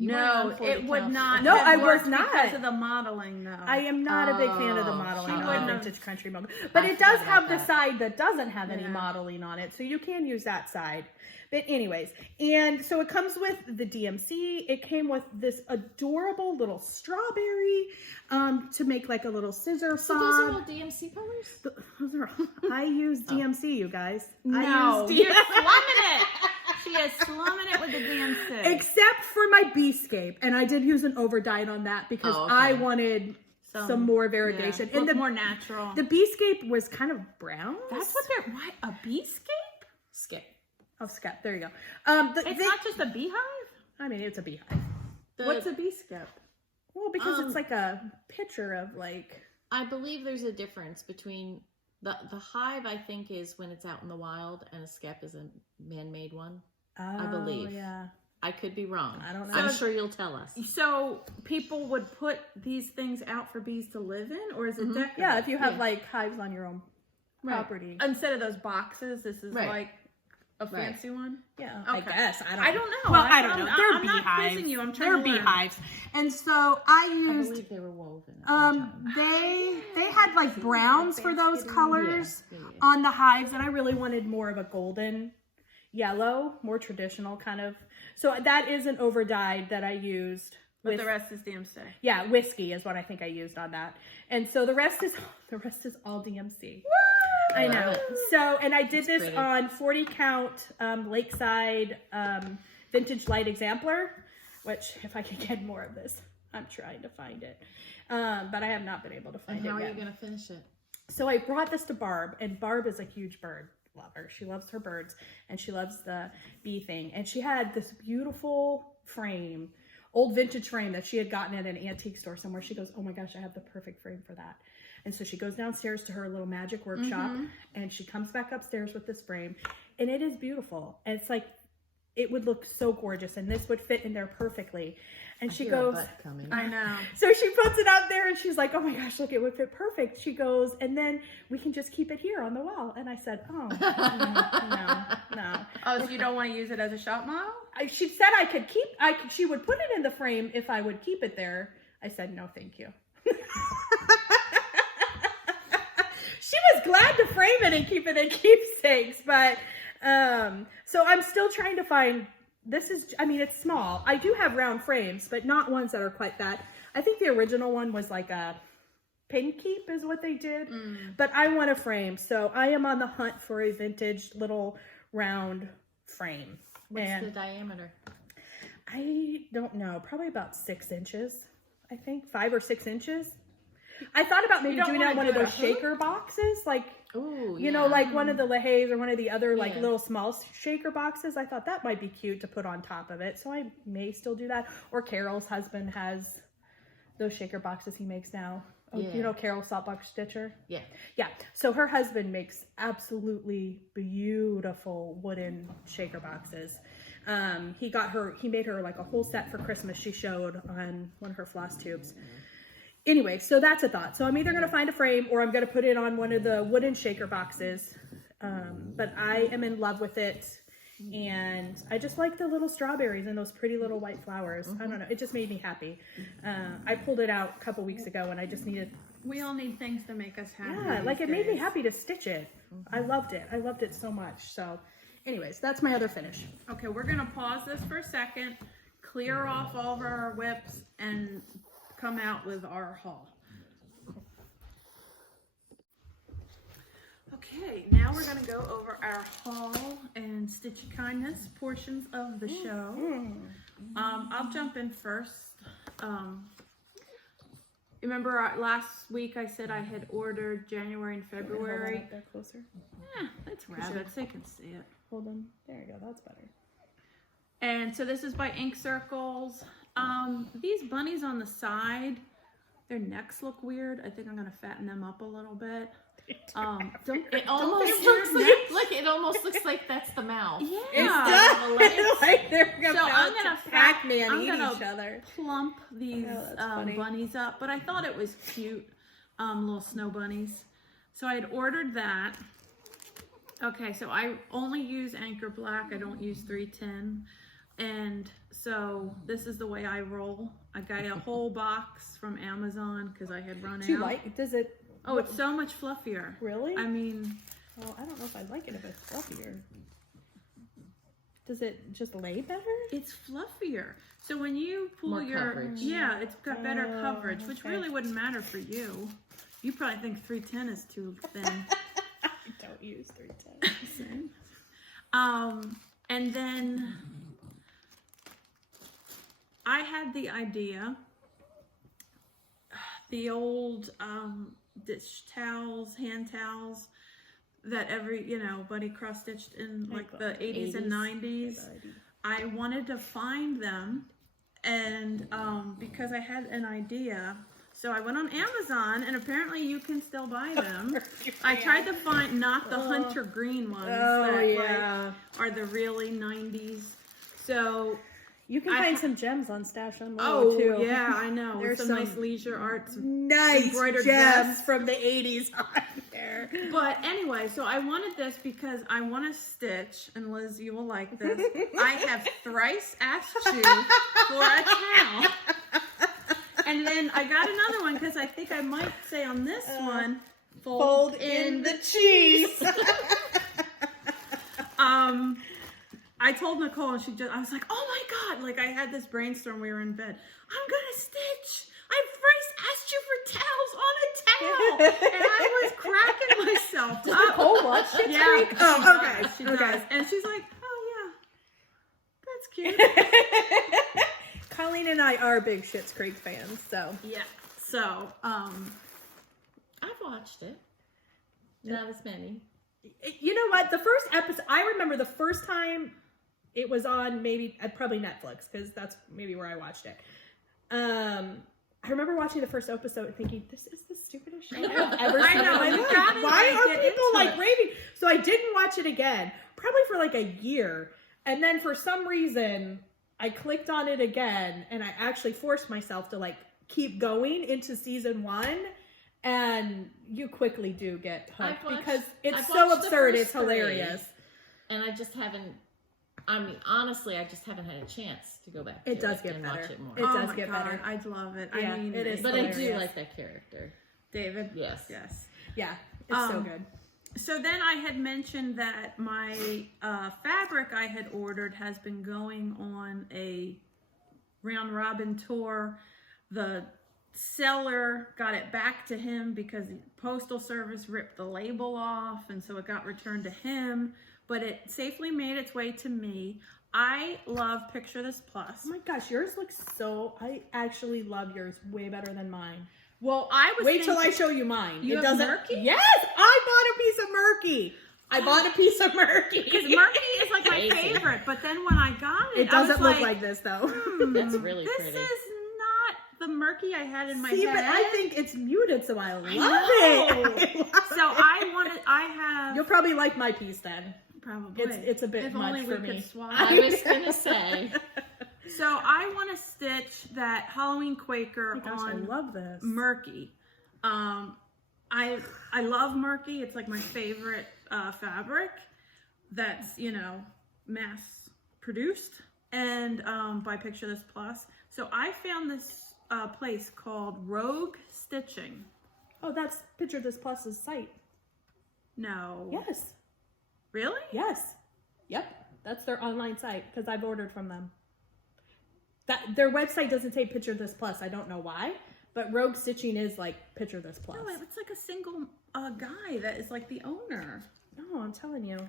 You weren't No, on 40 it would count. not. No, have I was worked not. because of the modeling. No, I am not a big fan of the Oh, modeling she on wouldn't the have- vintage country mug. But I it does forgot have about the that. side that doesn't have any Yeah. modeling on it. So you can use that side. But anyways, and so it comes with the DMC. It came with this adorable little strawberry to make like a little scissor So those are all fob. DMC colors? Those are, I use DMC, you guys. no, I use you're slumming it. She is slumming it with the DMC. Except for my Beescape. And I did use an overdyed on that because Oh, okay. I wanted some more variegation. Yeah, And the more natural. The Beescape was kind of brown. That's what they're. What, a beescape? Skip. Oh, scap. There you go. It's not just a beehive. I mean, it's a beehive. What's a beescape? Well, because it's like a picture of like. I believe there's a difference between the hive, I think, is when it's out in the wild, and a skep is a man-made one. I believe. Yeah. I could be wrong. I don't know. I'm sure you'll tell us. So people would put these things out for bees to live in, or is it decorative? Yeah, if you have Yeah. like hives on your own Right. property. Instead of those boxes, this is Right. like a Right. fancy one. Yeah, Okay. I guess. I I don't know. Well, I don't know. They're I'm not beehives. quizzing you. I'm trying They're to learn. beehives. And so I I used believe they were woven. at one time. they had like browns for those colors Yeah. on the hives, and I really wanted more of a golden yellow, more traditional kind of. So that is an overdyed that I used But with the rest is DMC. yeah, whiskey is what I think I used on that. And so the rest is all DMC. I Love know. it. So, and I did this pretty. on 40 count Lakeside vintage light exemplar, which if I can get more of this, I'm trying to find it. But I have not been able to find And how it are yet. you going to finish it? So I brought this to Barb, and Barb is a huge bird lover. She loves her birds, and she loves the bee thing. And she had this beautiful frame, old vintage frame that she had gotten at an antique store somewhere. She goes, oh my gosh, I have the perfect frame for that. And so she goes downstairs to her little magic workshop, and she comes back upstairs with this frame, and it is beautiful. And it's like, it would look so gorgeous, and this would fit in there perfectly. And she Hear a goes, butt coming. I know. so she puts it out there and she's like, oh my gosh, look, it would fit perfect. She goes, and then we can just keep it here on the wall. And I said, oh, no. Oh, so you don't want to use it as a shop model? She said she would put it in the frame if I would keep it there. I said, no, thank you. She was glad to frame it and keep it in keepsakes. But, so I'm still trying to find, it's small. I do have round frames, but not ones that are quite that. I think the original one was like a pin keep is what they did, but I want a frame. So I am on the hunt for a vintage little round frame. What's the diameter? I don't know, probably about 6 inches, I think 5 or 6 inches. I thought about maybe You don't doing it on wanna one of do those a hoop? shaker boxes, like, Ooh, you know, like one of the LaHaye's or one of the other like Yeah. little small shaker boxes. I thought that might be cute to put on top of it. So I may still do that. Or Carol's husband has those shaker boxes he makes now. Oh, Yeah. you know Carol Saltbox Stitcher? Yeah. Yeah. So her husband makes absolutely beautiful wooden shaker boxes. He made her like a whole set for Christmas. She showed on one of her FlossTubes. Anyway, so that's a thought. So I'm either going to find a frame or I'm going to put it on one of the wooden shaker boxes. But I am in love with it. And I just like the little strawberries and those pretty little white flowers. I don't know. It just made me happy. I pulled it out a couple weeks ago and I just needed... We all need things to make us happy. Yeah, like it made me happy to stitch it. I loved it. I loved it so much. So anyways, that's my other finish. Okay, we're going to pause this for a second, clear off all of our whips, and come out with our haul. Okay, now we're going to go over our haul and Stitch Kindness portions of the show. I'll jump in first. Remember last week I said I had ordered January and February. Hold that closer. It's rabbits, they can see it. Hold them. There you go. That's better. And so this is by Ink Circles. These bunnies on the side, their necks look weird. I think I'm gonna fatten them up a little bit. It almost weird looks it almost looks like that's the mouth. Yeah. It's like they're So I'm gonna Pac-Man I'm eat gonna each other. plump these Oh, that's funny. bunnies up, but I thought it was cute, little snow bunnies. So I had ordered that. Okay, so I only use Anchor Black. I don't use 310. And so this is the way I roll. I got a whole box from Amazon because I had run Do you out. like? Does it? Oh, it's so much fluffier. Really? I mean, well, I don't know if I like it if it's fluffier. Does it just lay better? it's fluffier. So when you pull More your coverage. yeah, it's got better Oh, coverage, which okay. really wouldn't matter for you. You probably think 310 is too thin. I don't use 310. And then I had the idea, the old dish towels, hand towels that buddy cross stitched in like the 80s and 90s. I wanted to find them, and because I had an idea, so I went on Amazon, and apparently you can still buy them. I tried to find not the hunter green ones that are the really 90s. So You can find some gems on Stash Unload oh too. yeah, I know. There's There's some nice leisure arts, nice embroidered gems vests. from the 80s on there. But anyway, so I wanted this because I want to stitch, and Liz, you will like this. I have thrice asked you for a towel. And then I got another one because I think I might say on this one, Fold in the cheese. I told Nicole, and I was like, oh my God, like I had this brainstorm, we were in bed. I'm gonna stitch. I first asked you for towels on a towel. And I was cracking myself Does up. Nicole watch Schitt's Yeah, Creek? she Oh, does, okay. She Okay. does. And she's like, oh yeah, that's cute. Colleen and I are big Schitt's Creek fans, so. Yeah. So, I've watched it. Not as many. You know what? The first episode, I remember the first time it was on, probably Netflix, because that's maybe where I watched it. I remember watching the first episode and thinking, this is the stupidest show I've ever I seen know, in my you life. gotta, Why like, are get people into like it. raving? So I didn't watch it again, probably for like a year. And then for some reason, I clicked on it again, and I actually forced myself to like keep going into season 1. And you quickly do get hooked because it's so watched the absurd. first It's hilarious. 3, and I just haven't. I mean, honestly, I just haven't had a chance to go back. It to does get and better. watch it more. It oh does my get God, better. I love it. Yeah, I mean, it is but I do hilarious. like that character. David. Yes. Yes. Yeah, it's so good. So then I had mentioned that my fabric I had ordered has been going on a round robin tour. The seller got it back to him because the postal service ripped the label off, and so it got returned to him, but it safely made its way to me. I love Picture This Plus. Oh my gosh, yours looks so. I actually love yours way better than mine. Well, I was Wait till I thinking- show you mine. You it have doesn't. Murky? Yes, I bought a piece of Murky. I bought a piece of Murky. because Murky is like my Amazing. favorite, but then when I got it, It doesn't I was look like this though. That's really this pretty. is not the Murky I had in my See, head. but I think it's muted, so I love know. it. I love So I have You'll probably like my piece then. probably It's a bit if much only for we me. could swap. I was gonna say. So I want to stitch that Halloween Quaker Oh my gosh, I on love this. Murky. I love Murky. It's like my favorite fabric that's, mass produced and by Picture This Plus. So I found this place called Rogue Stitching. Oh, that's Picture This Plus's site. No. Yes. Really? Yes. Yep. That's their online site because I've ordered from them. Their website doesn't say Picture This Plus. I don't know why, but Rogue Stitching is like Picture This Plus. No, it's like a single guy that is like the owner. No, I'm telling you.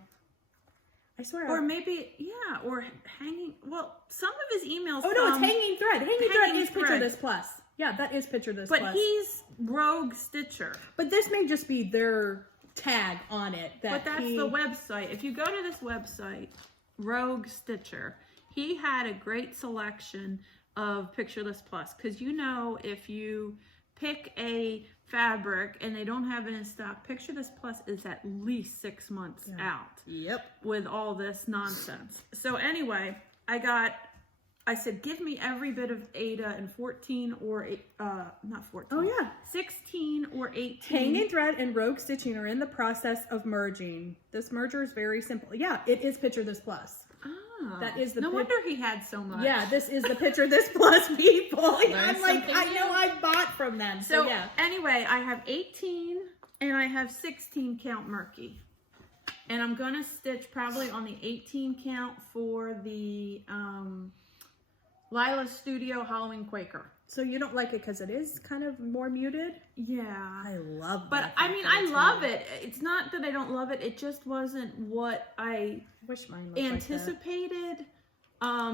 I swear. Or maybe, yeah, or hanging. Well, some of his emails. Oh no, it's Hanging Thread. Hanging Thread Hanging is Picture Thread. This Plus. Yeah, that is Picture This But Plus. he's Rogue Stitcher. But this may just be their tag on it. But that's the website. If you go to this website, Rogue Stitcher, he had a great selection of Picture This Plus. Because if you pick a fabric and they don't have it in stock, Picture This Plus is at least 6 months out. Yep. With all this nonsense. So anyway, I said, give me every bit of Ada and 14 or not 14. Oh yeah. 16 or 18. Hanging Thread and Rogue Stitching are in the process of merging. This merger is very simple. Yeah, it is Picture This Plus. That is the no wonder he had so much. Yeah, this is the picture this plus people. I'm like, something I new. know I bought from them. So, So yeah. anyway, I have 18 and I have 16 count Murky. And I'm going to stitch probably on the 18 count for the Lila Studio Halloween Quaker. So you don't like it because it is kind of more muted? Yeah. I love But that. I mean, I love it. It's not that I don't love it. It just wasn't what I wish mine looked anticipated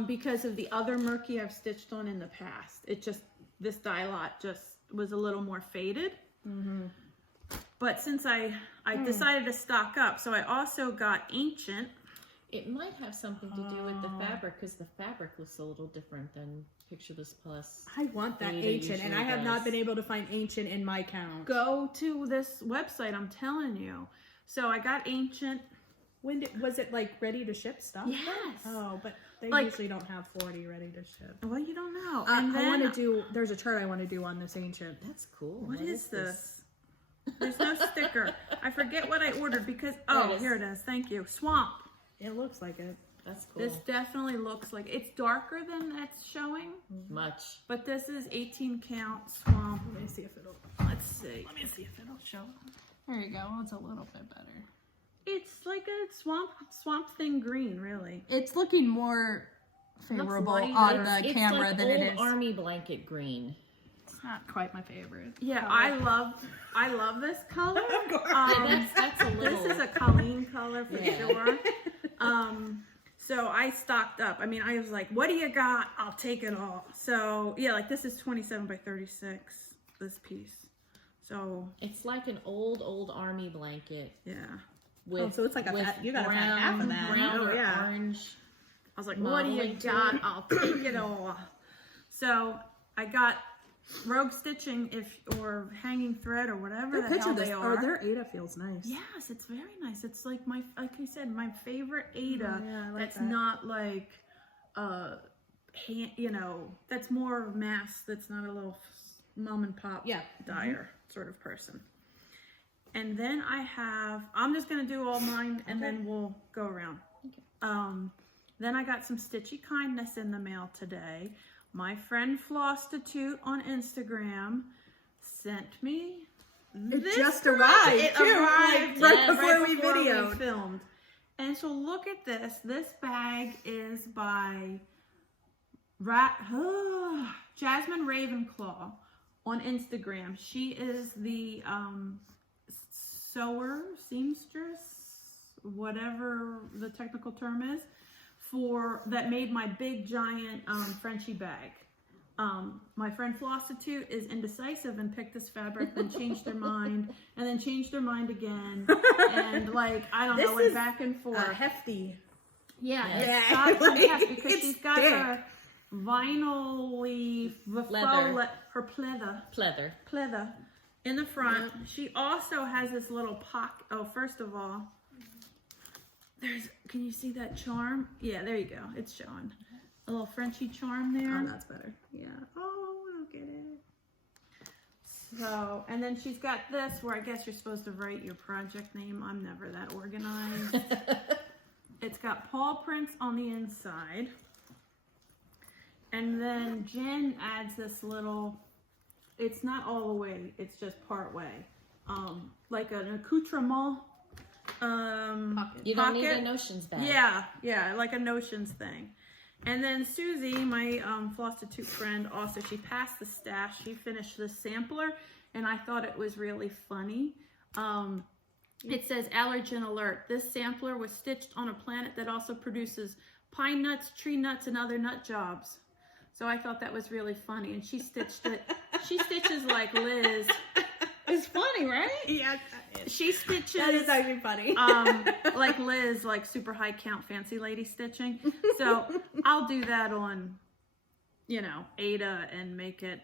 because of the other Murky I've stitched on in the past. It just, this dye lot just was a little more faded. Mm-hmm. But since I decided to stock up, so I also got Ancient. It might have something to do with the fabric, because the fabric looks a little different than Picture This Plus. I want that Ada Ancient, and I usually have not does. been able to find Ancient in my count. Go to this website, I'm telling you. So I got Ancient. When was it like ready to ship stuff? Yes. Oh, but they Like- usually don't have 40 ready to ship. Well, you don't know. I And then, want to do. There's a chart I want to do on this Ancient. That's cool. what is this? There's no sticker. I forget what I ordered because, oh, There it is. here it is. Thank you. Swamp. It looks like it. That's cool. This definitely looks like, it's darker than that's showing, Much. but this is 18 count Swamp. Let me see if it'll. Let's see. Let me see if it'll show. There you go. Well, it's a little bit better. It's like a swamp thing green, really. It's looking more favorable lighter. on the It's camera like than old it is. army blanket green. It's not quite my favorite. Yeah, I love this color. That's a little. This is a Colleen color for Yeah. sure. So I stocked up. I mean, I was like, what do you got? I'll take it all. So yeah, like this is 27 by 36, this piece. So It's like an old army blanket yeah. with. Oh, so it's like a with fat- you gotta have brown, half of that. Brown Oh, or yeah. orange. I was like, what do you Modeling to got? it. I'll take it all. So I got rogue stitching or hanging thread or whatever the Picture hell this. they Oh, are. their Ada feels nice. Yes, it's very nice. It's like like I said, my favorite Ada. Oh, yeah, I like that's that. not like, that's more mass. That's not a little mom and pop Yeah. dyer sort of person. And then I'm just gonna do all mine, and then we'll go around. Then I got some Stitchy Kindness in the mail today. My friend FlossTube on Instagram sent me. It this just project. arrived, It too, arrived like, right before we videoed. filmed. And so look at this. This bag is by Jasmine Ravenclaw on Instagram. She is the seamstress, whatever the technical term is, that made my big giant Frenchie bag. My friend FlossTube is indecisive and picked this fabric, then changed their mind, and then changed their mind again, and like I don't This know, went is back and forth. Hefty. Yeah, Yeah. it's got some Like, heft because it's she's got thick. her vinyl-y Leather. her pleather in the front. She also has this little pocket. Oh, first of all, can you see that charm? Yeah, there you go. It's showing. A little Frenchy charm there. Oh, that's better. Yeah. Oh, look at it. So, and then she's got this where I guess you're supposed to write your project name. I'm never that organized. It's got paw prints on the inside. And then Jen adds this little, it's not all the way, it's just part way. Like an accoutrement. You don't need a notions bag. Yeah, like a notions thing. And then Susie, my FlossTube friend, also, she passed the stash. She finished the sampler, and I thought it was really funny. It says, allergen alert. This sampler was stitched on a planet that also produces pine nuts, tree nuts, and other nut jobs. So I thought that was really funny. And she stitched it. She stitches like Liz. It's funny, right? Yeah. She stitches That is actually funny. like Liz, like super high count fancy lady stitching. So I'll do that on, Ada and make it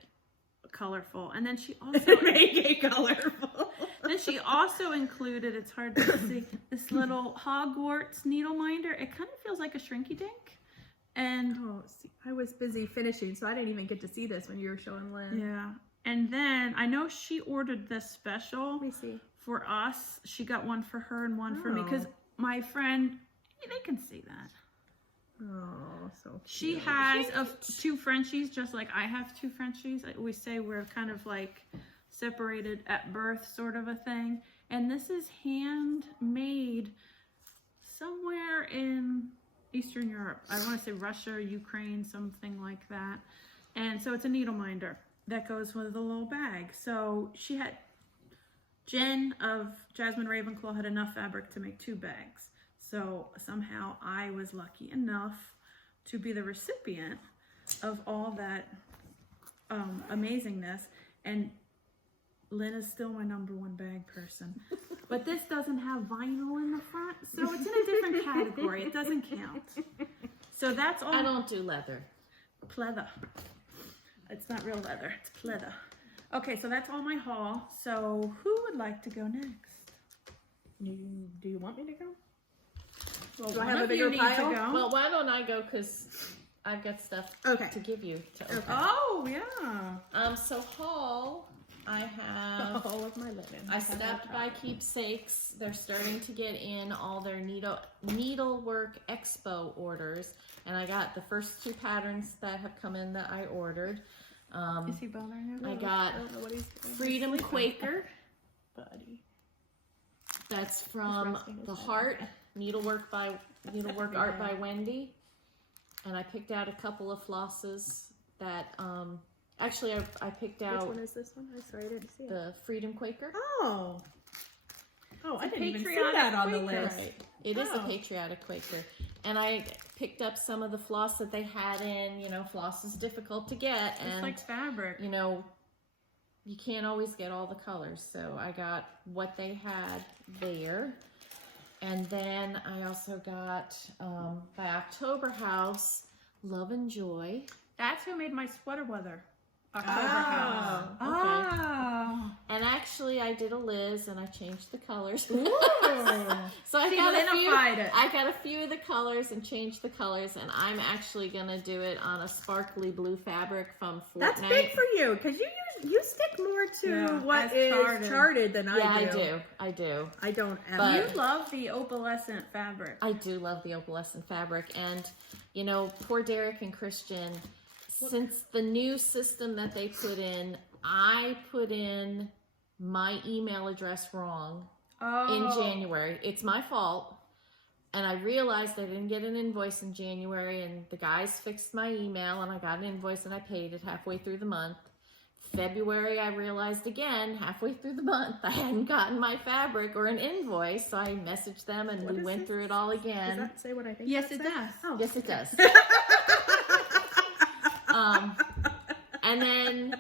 colorful. And then she also Make it colorful. then she also included, it's hard to see, this little Hogwarts needle minder. It kind of feels like a shrinky dink. And Oh, see, I was busy finishing, so I didn't even get to see this when you were showing Lynn. yeah. And then I know she ordered this special Let me see. for us. She got one for her and one for me Oh. because my friend, they can see that. Oh, so cute. She has two Frenchies, just like I have two Frenchies. We say we're kind of like separated at birth, sort of a thing. And this is handmade somewhere in Eastern Europe. I want to say Russia, Ukraine, something like that. And so it's a needle minder that goes with a little bag. So she had, Jen of Jasmine Ravenclaw had enough fabric to make 2 bags. So somehow I was lucky enough to be the recipient of all that amazingness. And Lynn is still my #1 bag person. But this doesn't have vinyl in the front, so it's in a different category. It doesn't count. So that's all. I don't do leather. Pleather. It's not real leather, it's pleather. Okay, so that's all my haul. So who would like to go next? Do you want me to go? Well, Do I one have a of you bigger need pile? to go. Well, why don't I go, because I've got stuff to give you to open. Oh, yeah. So haul, I have... All of my linen. I stopped by Keepsakes. They're starting to get in all their needlework expo orders, and I got the first 2 patterns that have come in that I ordered. Is he bothering you? I got don't know what he's doing. Freedom Quaker. Buddy. That's from The Heart, Needlework Art by Wendy. And I picked out a couple of flosses that, actually I picked out... Which one is this one? I'm sorry, I didn't see it. The Freedom Quaker. Oh, I didn't even see patriotic that on the Quaker. list. Right. It is a Oh. patriotic Quaker. And I picked up some of the floss that they had in, floss is difficult to get. It's And, like fabric. you can't always get all the colors. So I got what they had there. And then I also got, by October House, Love and Joy. That's who made my sweater weather. October Oh. House. Okay. Oh. And actually, I did a Liz, and I changed the colors. Ooh. So I She got linified it. I got a few of the colors and changed the colors, and I'm actually gonna do it on a sparkly blue fabric from Fortnite. That's big for you, because you stick more to what as is charted than Yeah, I do. I do. I don't ever. But- You love the opalescent fabric. I do love the opalescent fabric, and poor Derek and Christian. Since the new system that they put in, I put in my email address wrong in January. It's my fault. And I realized I didn't get an invoice in January, and the guys fixed my email, and I got an invoice, and I paid it halfway through the month. February, I realized again, halfway through the month, I hadn't gotten my fabric or an invoice, so I messaged them, and we went through it all Does again. that say what I think? Yes, that it says? does. Oh. Yes, it does. And then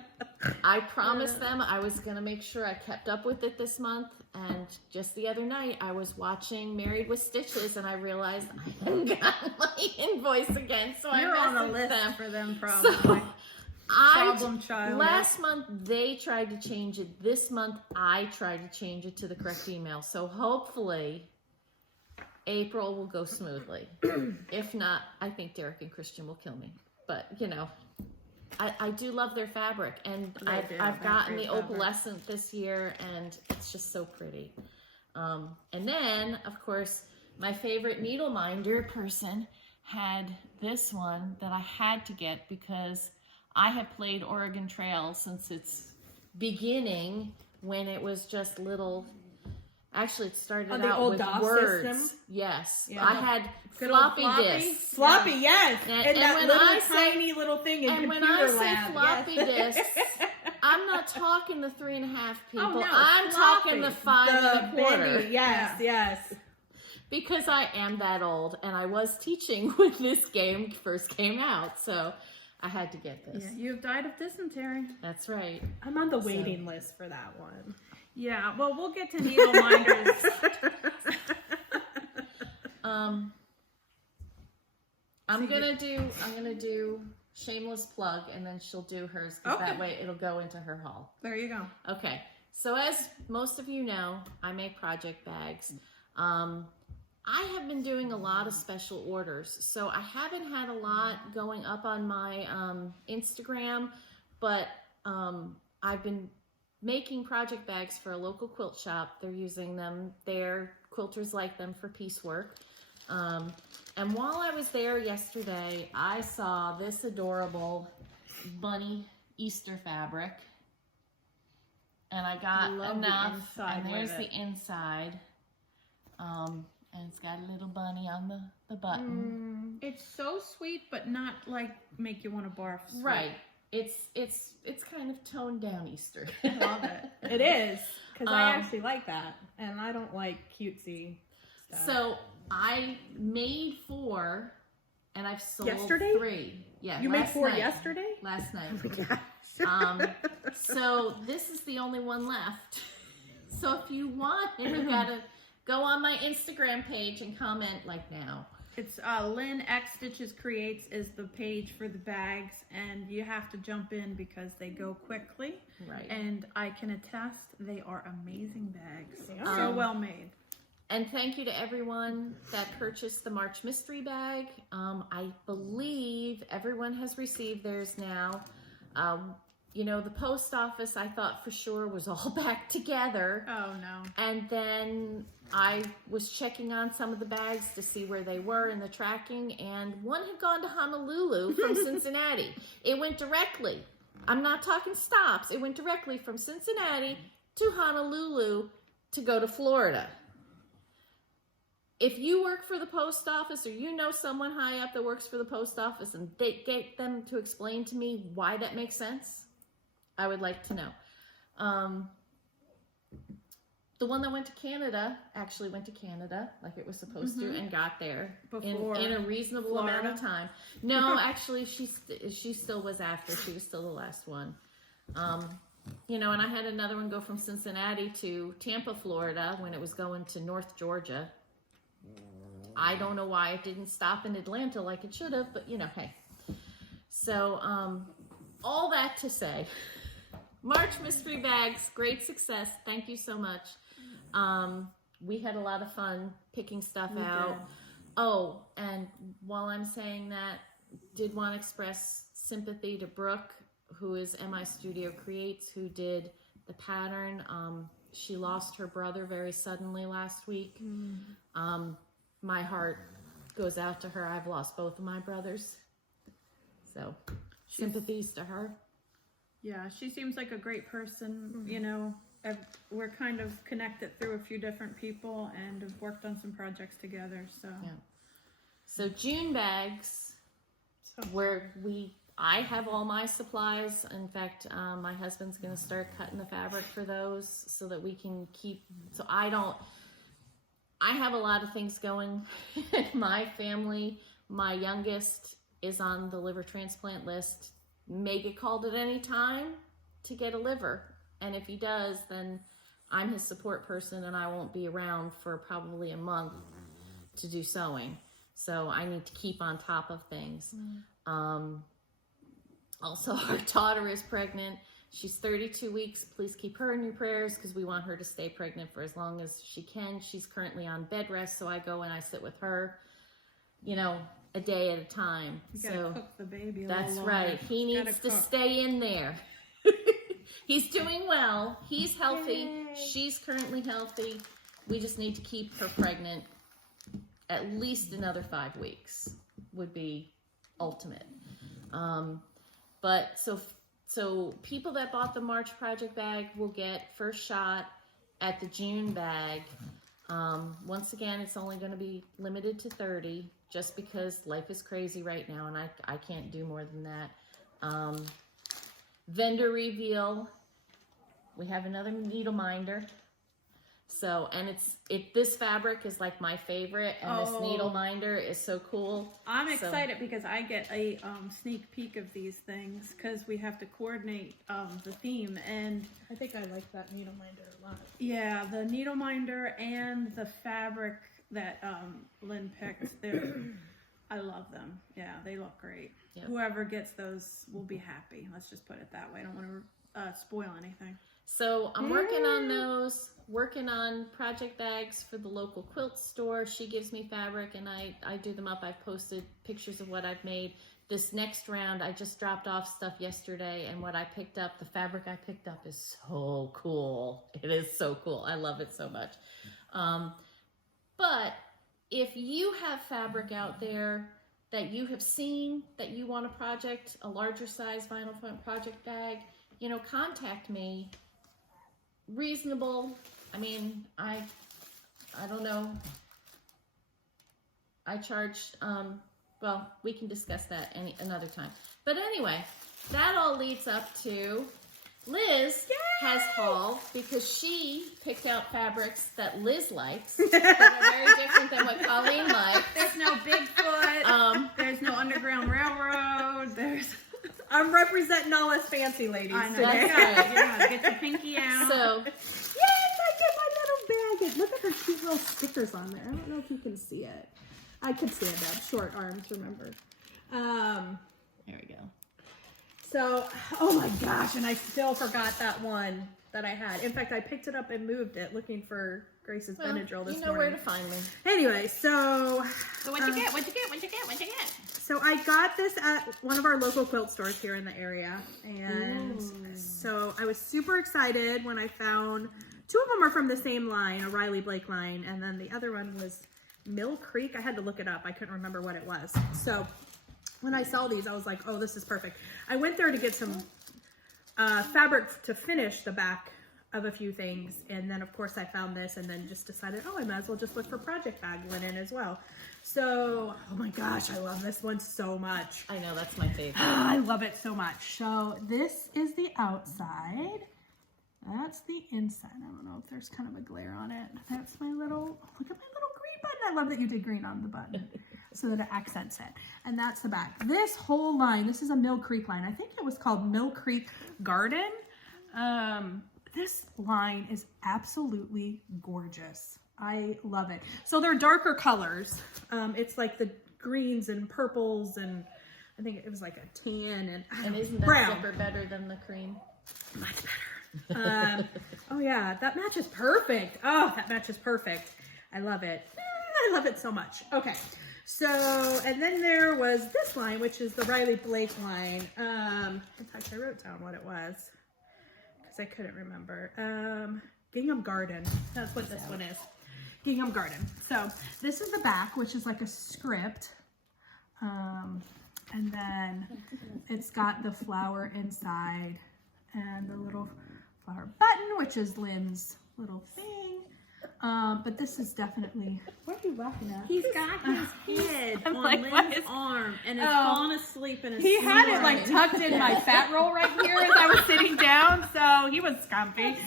I promised them I was going to make sure I kept up with it this month. And just the other night, I was watching Married with Stitches, and I realized I hadn't gotten my invoice again. So You're I on the messaged list them. for them, probably. Problem child. Last month, they tried to change it. This month, I tried to change it to the correct email. So hopefully, April will go smoothly. If not, I think Derek and Christian will kill me. But, I do love their fabric, and I've gotten the opalescent this year, and it's just so pretty. And then, of course, my favorite needle minder person had this one that I had to get because I have played Oregon Trail since its beginning, when it was just little. Actually, it started On the out old with DOS words. system? Yes, Yeah. I had Good old floppy floppy? disks. Floppy, yes. And that when little I say- tiny little thing in And when computer I say lab. floppy yes. disks, I'm not talking the 3.5 people. no, I'm talking the floppy. 5 1/4. bendy, yes, yes. Because I am that old, and I was teaching when this game first came out, so I had to get this. Yeah, you've died of dysentery. That's right. I'm on the waiting list for that one. Yeah, well, we'll get to needle minders. I'm gonna do shameless plug, and then she'll do hers, because that way it'll go into her haul. There you go. Okay, so as most of you know, I make project bags. I have been doing a lot of special orders, so I haven't had a lot going up on my Instagram, but I've been making project bags for a local quilt shop. They're using them. Their quilters like them for piecework. And while I was there yesterday, I saw this adorable bunny Easter fabric. And I got Love the enough. inside And there's with the inside. And it's got a little bunny on the button. It's so sweet, but not like make you want to barf. Sweet. Right. It's kind of toned down Easter. I love it. It is, because I actually like that, and I don't like cutesy stuff. So I made 4, and I've sold Yesterday? 3. Yeah, You made last 4 night. yesterday? Last night. Oh my gosh. So this is the only one left. So if you want, you gotta go on my Instagram page and comment like now. It's Lynn X Stitches Creates is the page for the bags, and you have to jump in because they go quickly. Right. And I can attest they are amazing bags. They So are. well made. And thank you to everyone that purchased the March mystery bag. I believe everyone has received theirs now. You know, the post office I thought for sure was all back together. Oh no. And then I was checking on some of the bags to see where they were in the tracking, and one had gone to Honolulu from Cincinnati. It went directly. I'm not talking stops. It went directly from Cincinnati to Honolulu to go to Florida. If you work for the post office, or you know someone high up that works for the post office, and they get them to explain to me why that makes sense, I would like to know. The one that went to Canada actually went to Canada like it was supposed to, and got there Before in a reasonable amount of time. No, actually, she still was after. She was still the last one. You know, and I had another one go from Cincinnati to Tampa, Florida, when it was going to North Georgia. I don't know why it didn't stop in Atlanta like it should have, but you know, hey. So, all that to say, March mystery bags, great success. Thank you so much. We had a lot of fun picking stuff out. did. Oh, and while I'm saying that, did want to express sympathy to Brooke, who is MI Studio Creates, who did the pattern. She lost her brother very suddenly last week. My heart goes out to her. I've lost both of my brothers. So, sympathies to her. Yeah, she seems like a great person. You know, we're kind of connected through a few different people and have worked on some projects together. So Yeah. So June bags, where I have all my supplies. In fact, my husband's going to start cutting the fabric for those so that we can keep, so I have a lot of things going in my family. My youngest is on the liver transplant list. May get called at any time to get a liver. And if he does, then I'm his support person, and I won't be around for probably a month to do sewing. So I need to keep on top of things. Also, our daughter is pregnant. She's 32 weeks. Please keep her in your prayers because we want her to stay pregnant for as long as she can. She's currently on bed rest, so I go and I sit with her, you know, a day at a time. you gotta cook the baby. That's little right. longer. He needs Gotta to cook. stay in there. He's doing well. He's healthy. Yay. She's currently healthy. We just need to keep her pregnant at least another 5 weeks would be ultimate. But so people that bought the March project bag will get first shot at the June bag. Once again, it's only going to be limited to 30 just because life is crazy right now and I can't do more than that. Vendor reveal. We have another needle minder. So, and this fabric is like my favorite, and this needle minder is so cool. I'm So- excited because I get a sneak peek of these things because we have to coordinate the theme. And I think I like that needle minder a lot. yeah, the needle minder and the fabric that Lynn picked, I love them. Yeah, they look great. Yep. Whoever gets those will be happy. Let's just put it that way. I don't want to spoil anything. So I'm working on those, working on project bags for the local quilt store. She gives me fabric and I do them up. I've posted pictures of what I've made. This next round, I just dropped off stuff yesterday, and what I picked up, the fabric I picked up is so cool. It is so cool. I love it so much. But if you have fabric out there that you have seen that you want a larger size vinyl foam project bag, you know, contact me. Reasonable. I mean, I don't know. I charge, well, we can discuss that another time. But anyway, that all leads up to Liz has hauled because she picked out fabrics that Liz likes that are very different than what Colleen likes. There's no Bigfoot. There's no Underground Railroad. I'm representing all us fancy ladies I know. today. That's right. Yeah, get your pinky out. So, Yes, I get my little bag. Look at her cute little stickers on there. I don't know if you can see it. I could stand up. Short arms, remember. there we go. So, oh my gosh, and I still forgot that one that I had. In fact, I picked it up and moved it looking for Grace's Benadryl this you know morning. where to find me. Anyway, so what'd you get? What'd you get? What'd you get? What'd you get? So I got this at one of our local quilt stores here in the area. And so I was super excited when I found two of them are from the same line, a Riley Blake line, and then the other one was Mill Creek. I had to look it up. I couldn't remember what it was. So when I saw these, I was like, oh, this is perfect. I went there to get some fabric to finish the back of a few things. And then of course I found this and then just decided, oh, I might as well just look for project bag linen as well. So, oh my gosh, I love this one so much. I know, that's my favorite. I love it so much. So this is the outside. That's the inside. I don't know if there's kind of a glare on it. That's my little, look at my little green button. I love that you did green on the button so that it accents it. And that's the back. This whole line, this is a Mill Creek line. I think it was called Mill Creek Garden. This line is absolutely gorgeous. I love it. So they're darker colors. It's like the greens and purples and I think it was like a tan and isn't that brown. zipper better than the cream? Much better. Oh yeah, that matches perfect. Oh, that matches perfect. I love it. I love it so much. Okay. So, and then there was this line, which is the Riley Blake line. In fact, I wrote down what it was because I couldn't remember. Gingham Garden. That's what this one is. Gingham Garden. So this is the back, which is like a script. And then it's got the flower inside and the little flower button, which is Lynn's little thing. But this is definitely, what are you laughing at? He's got his head I'm on like, Lynn's what is- arm and is falling asleep in his He had it sleep. like tucked in my fat roll right here as I was sitting down, so he was comfy.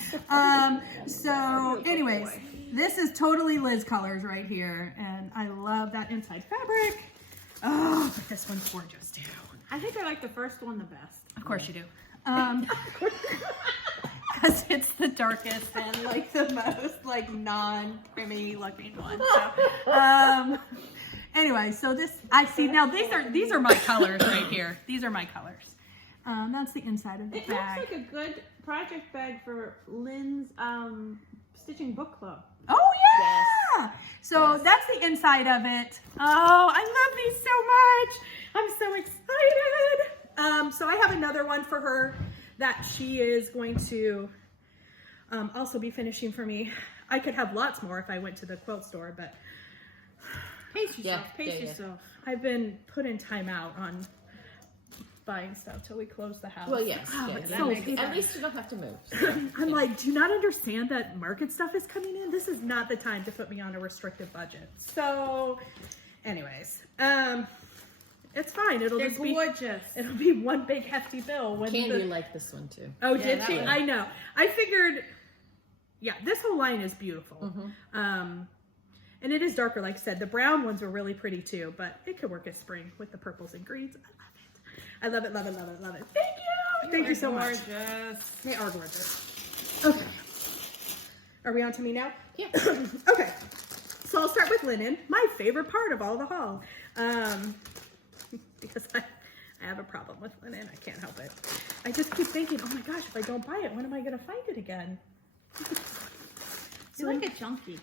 So anyways, this is totally Liz colors right here. And I love that inside fabric. Oh, but this one's gorgeous too. I think I like the first one the best. Of course you do. Because it's the darkest and like the most like non-creamy looking one. So, Anyway, so this, I see now these are my colors right here. These are my colors. That's the inside of the It bag. looks like a good project bag for Lynn's stitching book club. Oh yeah! So that's the inside of it. Oh, I love these so much. I'm so excited. So I have another one for her that she is going to also be finishing for me. I could have lots more if I went to the quilt store, but Pace yourself. Yeah, Pace yeah. yourself. I've been put in timeout on buying stuff till we close the house. Well, yes. Oh, yes. it's That so makes- good. at least you don't have to move. So. I'm like, do you not understand that market stuff is coming in? This is not the time to put me on a restrictive budget. So, anyways, it's fine. It'll They're just be gorgeous. it'll be one big hefty bill. When Candy the, liked this one too. oh, Yeah, did that she? one. I know. I figured. Yeah, this whole line is beautiful. And it is darker, like I said. The brown ones were really pretty too, but it could work as spring with the purples and greens. I love it. I love it, love it, love it, love it. Thank you. Thank you so much. Gorgeous. They are gorgeous. Okay. Are we on to me now? Yeah. Okay. So I'll start with linen, my favorite part of all the haul. Because I have a problem with linen. I can't help it. I just keep thinking, oh my gosh, if I don't buy it, when am I going to find it again? You like it chunky.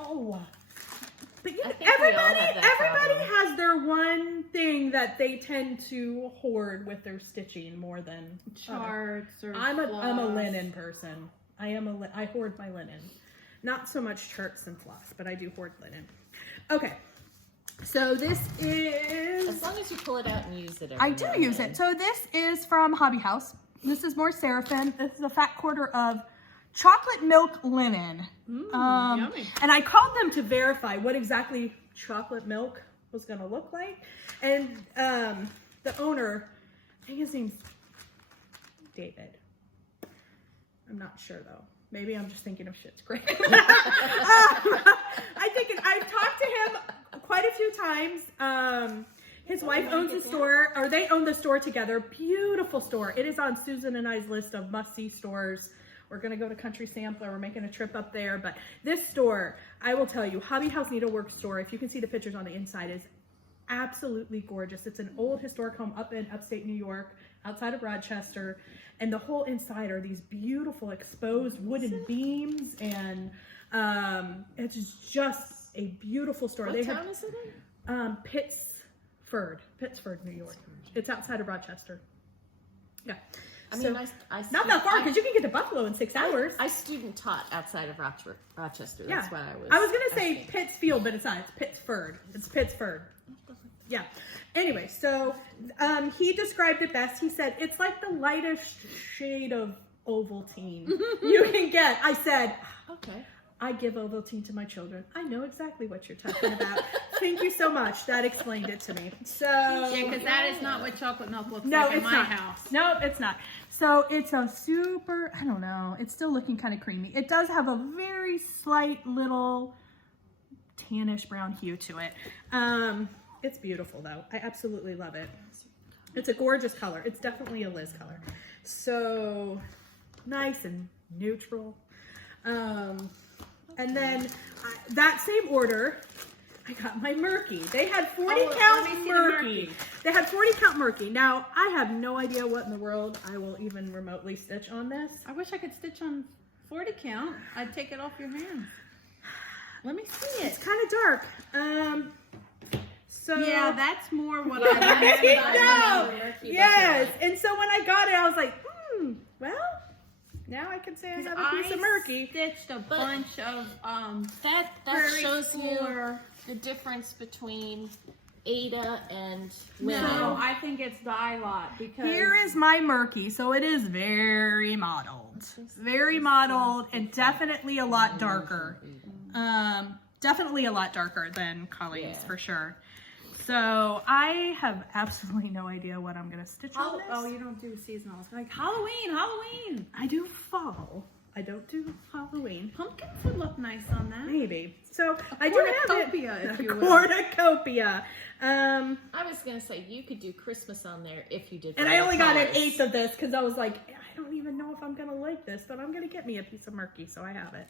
Oh. But you I know, think we all everybody have that problem. has their one thing that they tend to hoard with their stitching more than Charts or I'm a floss. linen person. I hoard my linen. Not so much charts and floss, but I do hoard linen. Okay. So this is... As long as you pull it out and use it. I do use it. So this is from Hobby House. This is more Seraphim. This is a fat quarter of chocolate milk linen. Yummy. And I called them to verify what exactly chocolate milk was going to look like. And the owner, I think his name's David. I'm not sure though. Maybe I'm just thinking of Schitt's Creek. I've talked to him quite a few times. His wife owns the store, or they own the store together. Beautiful store. It is on Susan and I's list of must-see stores. We're going to go to Country Sampler. We're making a trip up there. But this store, I will tell you, Hobby House Needlework store, if you can see the pictures on the inside, is absolutely gorgeous. It's an old historic home up in upstate New York, outside of Rochester. And the whole inside are these beautiful exposed wooden beams. And it's just a beautiful store. What town is it in? Pittsford, New York. It's outside of Rochester. Yeah. I mean, not that far, because you can get to Buffalo in 6 hours. I student taught outside of Rochester. Yeah. That's why I was. I was going to say Pittsfield, but it's not. It's Pittsford. It's Pittsford. Yeah. Anyway, so he described it best. He said, it's like the lightest shade of Ovaltine you can get. I said, okay. I give Ovaltine to my children. I know exactly what you're talking about. Thank you so much. That explained it to me. So Yeah, because that is not what chocolate milk looks like in my house. No, it's not. So it's a super, I don't know. It's still looking kind of creamy. It does have a very slight little tannish brown hue to it. It's beautiful though. I absolutely love it. It's a gorgeous color. It's definitely a Liz color. So nice and neutral. And then that same order, I got my Murky. They had 40 count Murky. They had 40 count Murky. Now, I have no idea what in the world I will even remotely stitch on this. I wish I could stitch on 40 count. I'd take it off your hand. Let me see it. It's kind of dark. So Yeah, that's more what I I know. Yes. And so when I got it, I was like, well, now I can say I have a piece of Murky. Stitched a bunch of That prairie shows you floor. the difference between Ada and Winnie. No, I think it's the eye lot because Here is my Murky. So it is very mottled. Very mottled and definitely a lot darker. Definitely a lot darker than Colleen's for sure. So I have absolutely no idea what I'm going to stitch on this. Oh, you don't do seasonal. It's like Halloween. I do fall. I don't do Halloween. Pumpkins would look nice on that. Maybe. So I do have cornucopia, it. if you A will. cornucopia. I was going to say, you could do Christmas on there if you did. And I only got an colors. eighth of this because I was like, I don't even know if I'm going to like this, but I'm going to get me a piece of Murky, so I have it.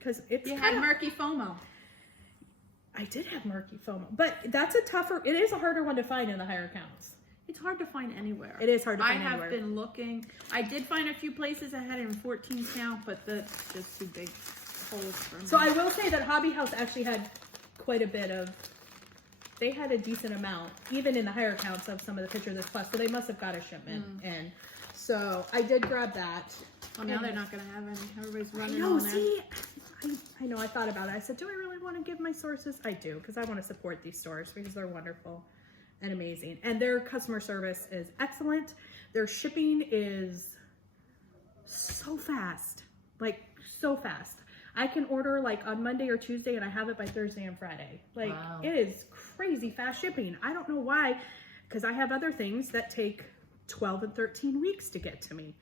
Because it's You kind had of... murky FOMO. I did have Murky FOMO, but that's a tougher... It is a harder one to find in the higher counts. It's hard to find anywhere. It is hard to find I have anywhere. been looking. I did find a few places that had it in 14 count, but that's just too big holes for me. So I will say that Hobby House actually had quite a bit of... They had a decent amount, even in the higher counts of some of the picture of this plus. So they must have got a shipment in. So I did grab that. Well, now they're not going to have any. Everybody's running No, on there. see, I know, I thought about it. I said, do I really want to give my sources? I do, because I want to support these stores because they're wonderful and amazing. And their customer service is excellent. Their shipping is so fast, like so fast. I can order like on Monday or Tuesday and I have it by Thursday and Friday. Like Wow. It is crazy fast shipping. I don't know why, because I have other things that take 12 and 13 weeks to get to me.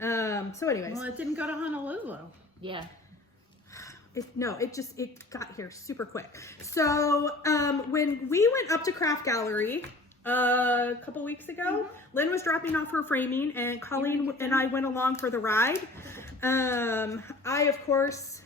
So anyways. Well, it didn't go to Honolulu. Yeah. It got here super quick. So when we went up to Craft Gallery a couple weeks ago, Lynn was dropping off her framing and Colleen and I went along for the ride. I, of course,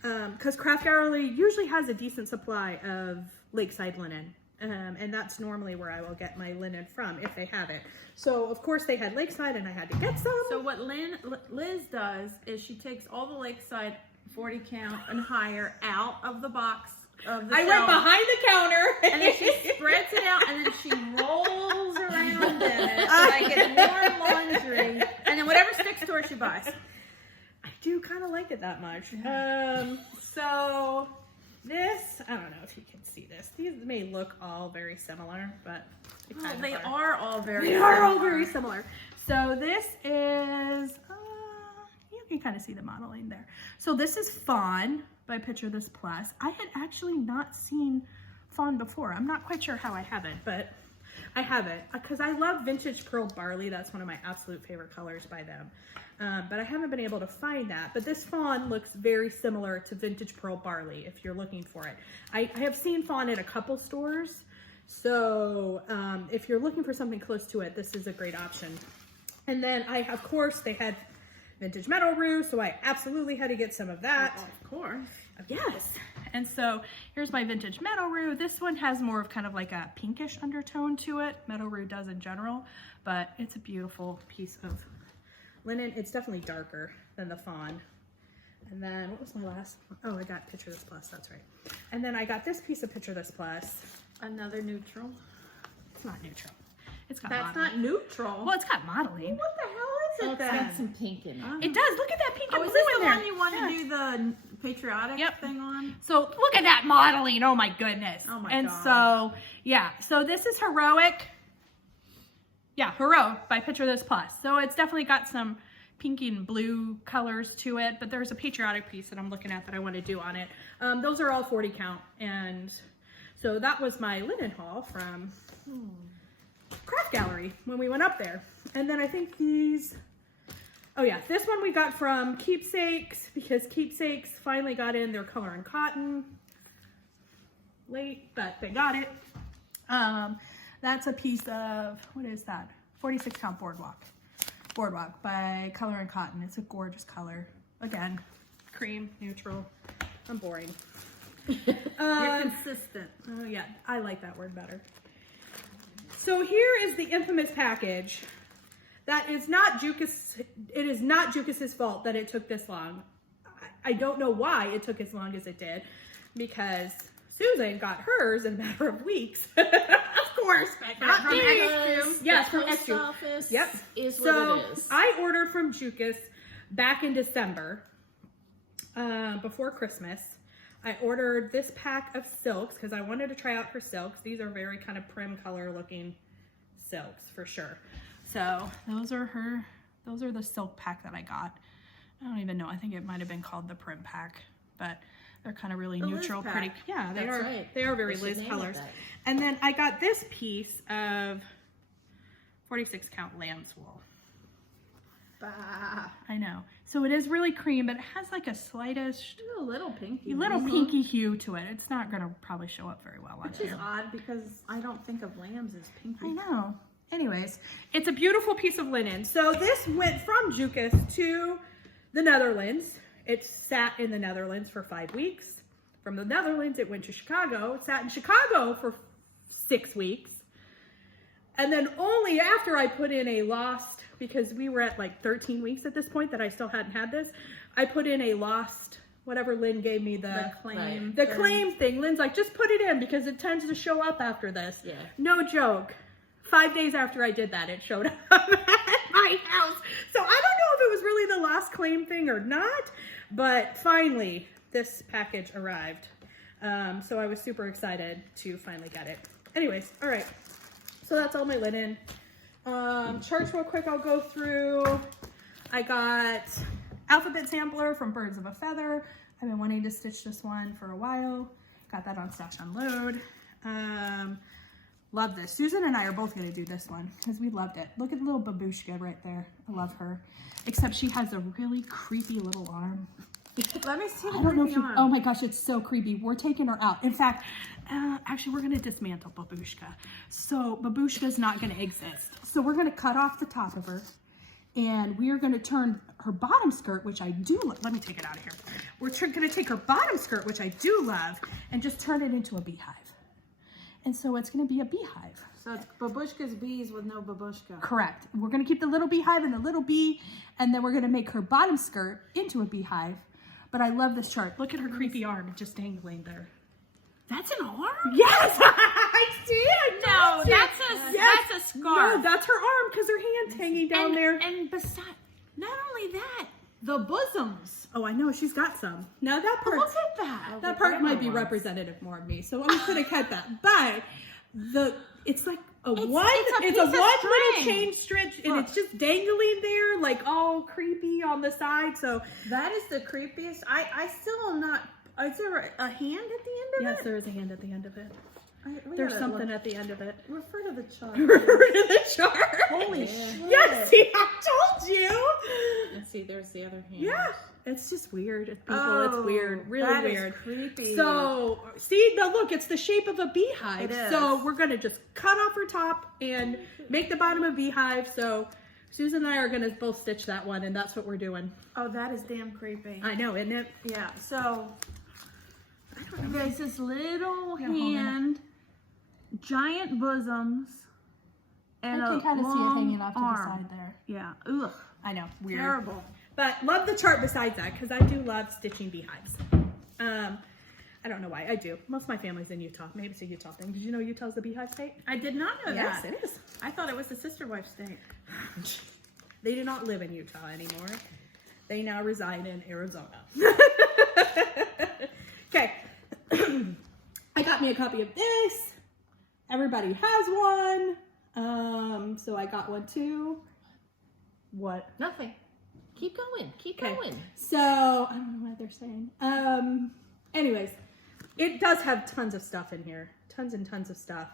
because Craft Gallery usually has a decent supply of lakeside linen. And that's normally where I will get my linen from if they have it. So of course they had lakeside and I had to get some. So what Liz does is she takes all the lakeside 40 count and higher out of the box of the I went shelf, behind the counter and then she spreads it out and then she rolls around in it like it's warm laundry, and then whatever sticks to her she buys. I do kind of like it that much. So This, I don't know if you can see this. These may look all very similar, but They are all very They are all very similar. So this is, you can kind of see the modeling there. So this is Fawn by Picture This Plus. I had actually not seen Fawn before. I'm not quite sure how I haven't, but I haven't, because I love Vintage Pearl Barley. That's one of my absolute favorite colors by them. But I haven't been able to find that. But this Fawn looks very similar to Vintage Pearl Barley if you're looking for it. I have seen Fawn in a couple stores. So if you're looking for something close to it, this is a great option. And then of course, they had Vintage Meadow Rue, so I absolutely had to get some of that. Of course. Yes. And so here's my Vintage Meadow Rue. This one has more of kind of like a pinkish undertone to it. Meadow Rue does in general, but it's a beautiful piece of linen. It's definitely darker than the Fawn. And then what was my last one? Oh, I got Picture This Plus, that's right. And then I got this piece of Picture This Plus. Another neutral. It's not neutral. It's got That's modeling. not neutral. Well, it's got modeling. What the hell is it It's then? got some pink in it. It does. Look at that pink and Oh, is blue this in the there. one you want Yeah. to do the patriotic Yep. thing on? So look at that modeling. Oh my goodness. Oh my and God. so, yeah. So this is Heroic. Yeah, Heroic by Picture This Plus. So it's definitely got some pinky and blue colors to it, but there's a patriotic piece that I'm looking at that I want to do on it. Those are all 40 count. And so that was my linen haul from Craft Gallery when we went up there. And then I think these, oh yeah, this one we got from Keepsakes, because Keepsakes finally got in their color and cotton. Late, but they got it. That's a piece of, what is that? 46 count Boardwalk. Boardwalk by Color and Cotton. It's a gorgeous color. Again, cream, neutral. I'm boring. You're consistent. Oh yeah, I like that word better. So here is the infamous package. That is not Jukas. It is not Jukas's fault that it took this long. I don't know why it took as long as it did, because Susan got hers in a matter of weeks. Of course, but not From me. Extreme. Yes, the from post Extreme. office Yep. is So what it is. I ordered from Jukas back in December, before Christmas. I ordered this pack of silks because I wanted to try out her silks. These are very kind of prim color looking silks for sure. So those are the silk pack that I got. I don't even know. I think it might have been called the prim pack, but they're kind of really The Liz neutral, pack. pretty. Yeah, they That's are. right. They are very They should Liz name it colors. that. And then I got this piece of 46 count lamb's wool. Bah. I know. So it is really cream, but it has like a slightest, A little pinky. little pinky hue to it. It's not going to probably show up very well on Which is here. odd because I don't think of lambs as pinky. I know. Anyways, it's a beautiful piece of linen. So this went from Jukas to the Netherlands. It sat in the Netherlands for 5 weeks. From the Netherlands, it went to Chicago. It sat in Chicago for 6 weeks. And then only after I put in a lost, because we were at like 13 weeks at this point that I still hadn't had this, I put in a lost, whatever Lynn gave me The claim. the claim thing. Lynn's like, just put it in because it tends to show up after this. Yeah. No joke. 5 days after I did that, it showed up at my house. So I don't know if it was really the last claim thing or not, but finally this package arrived. So I was super excited to finally get it. Anyways, all right. So that's all my linen. Charts real quick, I'll go through. I got Alphabet Sampler from Birds of a Feather. I've been wanting to stitch this one for a while. Got that on Stash Unload. Love this. Susan and I are both going to do this one because we loved it. Look at the little babushka right there. I love her. Except she has a really creepy little arm. Let me see the I don't know if creepy you, arm. oh my gosh, it's so creepy. We're taking her out. In fact, actually we're going to dismantle Babushka. So Babushka's not going to exist. So we're going to cut off the top of her and we are going to turn her bottom skirt, which I do love. Let me take it out of here. We're going to take her bottom skirt, which I do love, and just turn it into a beehive. And so it's going to be a beehive. So it's babushka's bees with no babushka. Correct. We're going to keep the little beehive and the little bee, and then we're going to make her bottom skirt into a beehive. But I love this chart. Look at her creepy arm just dangling there. That's an arm? Yes! I see it! No, that's Yes. a scarf. No, that's her arm because her hand's hanging down there. And besides, not only that, the bosoms. Oh, I know, she's got some. Now that part, Look at that. that part might be representative more of me, so I'm gonna cut that. But it's like a It's a one piece of little string. chain stitch, and Look. it's just dangling there, like all creepy on the side. So That is the creepiest. I still am not. Is there a hand at the end of yes, it? there is a hand at the end of it. We There's gotta something look. at the end of it. Refer to the chart. Refer to the chart. Holy Yeah. shit. Yes, see, I told you. And see, there's the other hand. Yeah, it's just weird. It's people. It's weird. Really that is weird. creepy. So, see, now look, it's the shape of a beehive. It is. So we're going to just cut off her top and make the bottom a beehive. So Susan and I are going to both stitch that one, and that's what we're doing. Oh, that is damn creepy. I know, isn't it? Yeah. So there's this little Here, hold on. hand, giant bosoms, and I a can kind of see it long hanging off to the arm. side there. Yeah. Ugh. I know, weird. Terrible. But love the chart besides that, because I do love stitching beehives. I don't know why, I do. Most of my family's in Utah. Maybe it's a Utah thing. Did you know Utah's the beehive state? I did not know Yes, that. it is. I thought it was the sister wife state. They do not live in Utah anymore. They now reside in Arizona. Okay. I got me a copy of this. Everybody has one. So I got one too. What? Nothing. Keep going. Keep Okay. going. So I don't know what they're saying. Anyways, it does have tons of stuff in here. Tons and tons of stuff.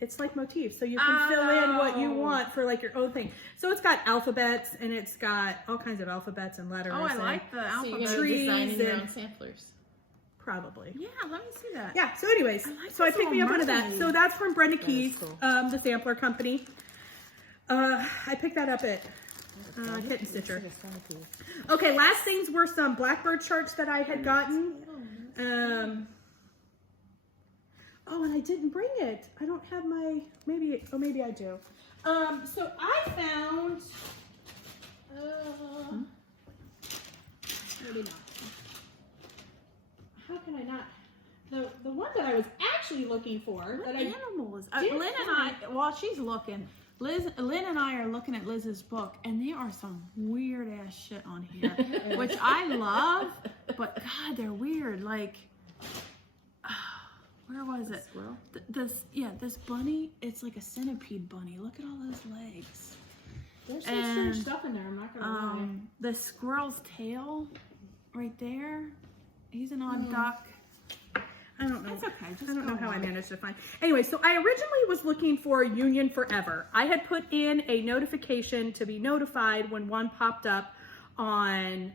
It's like motifs, so you can fill in what you Oh. want for like your own thing. So it's got alphabets, and it's got all kinds of alphabets and letters. Oh, I and like the So you're alphabet. going to Trees design your and- own samplers. Probably. Yeah, let me see that. Yeah. So, anyways, I like so I this picked me up little one of that. mermaid. So that's from Brenda That is Keys, cool. the sampler company. I picked that up at Kitten Stitcher. Okay, last things were some Blackbird charts that I had gotten. Oh, and I didn't bring it. I don't have my, maybe I do. So I found, maybe not. How can I not? The one that I was actually looking for, What that animal is did Lynn and I, while she's looking, Lynn and I are looking at Liz's book, and there are some weird ass shit on here, which I love, but God, they're weird. Like, where was it? This bunny, it's like a centipede bunny. Look at all those legs. there's some strange stuff in there, I'm not gonna The squirrel's tail, right there. He's an odd duck. I don't know. It's okay. Just I don't know go how I on. managed to find. Anyway, so I originally was looking for Union Forever. I had put in a notification to be notified when one popped up on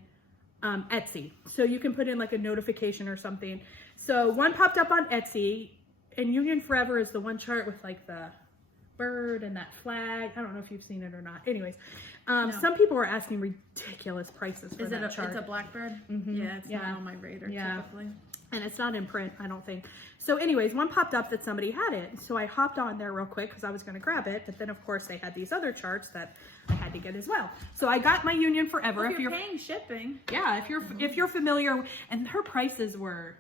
Etsy. So you can put in like a notification or something. So one popped up on Etsy, and Union Forever is the one chart with like the bird and that flag. I don't know if you've seen it or not. Anyways, some people were asking ridiculous prices for that chart. It's a blackbird? Mhm. Yeah, it's Yeah. not on my radar Yeah. typically. And it's not in print, I don't think. So anyways, one popped up that somebody had it. So I hopped on there real quick because I was going to grab it. But then, of course, they had these other charts that I had to get as well. So I got my Union Forever. If you're paying shipping. yeah, if you're familiar, and her prices were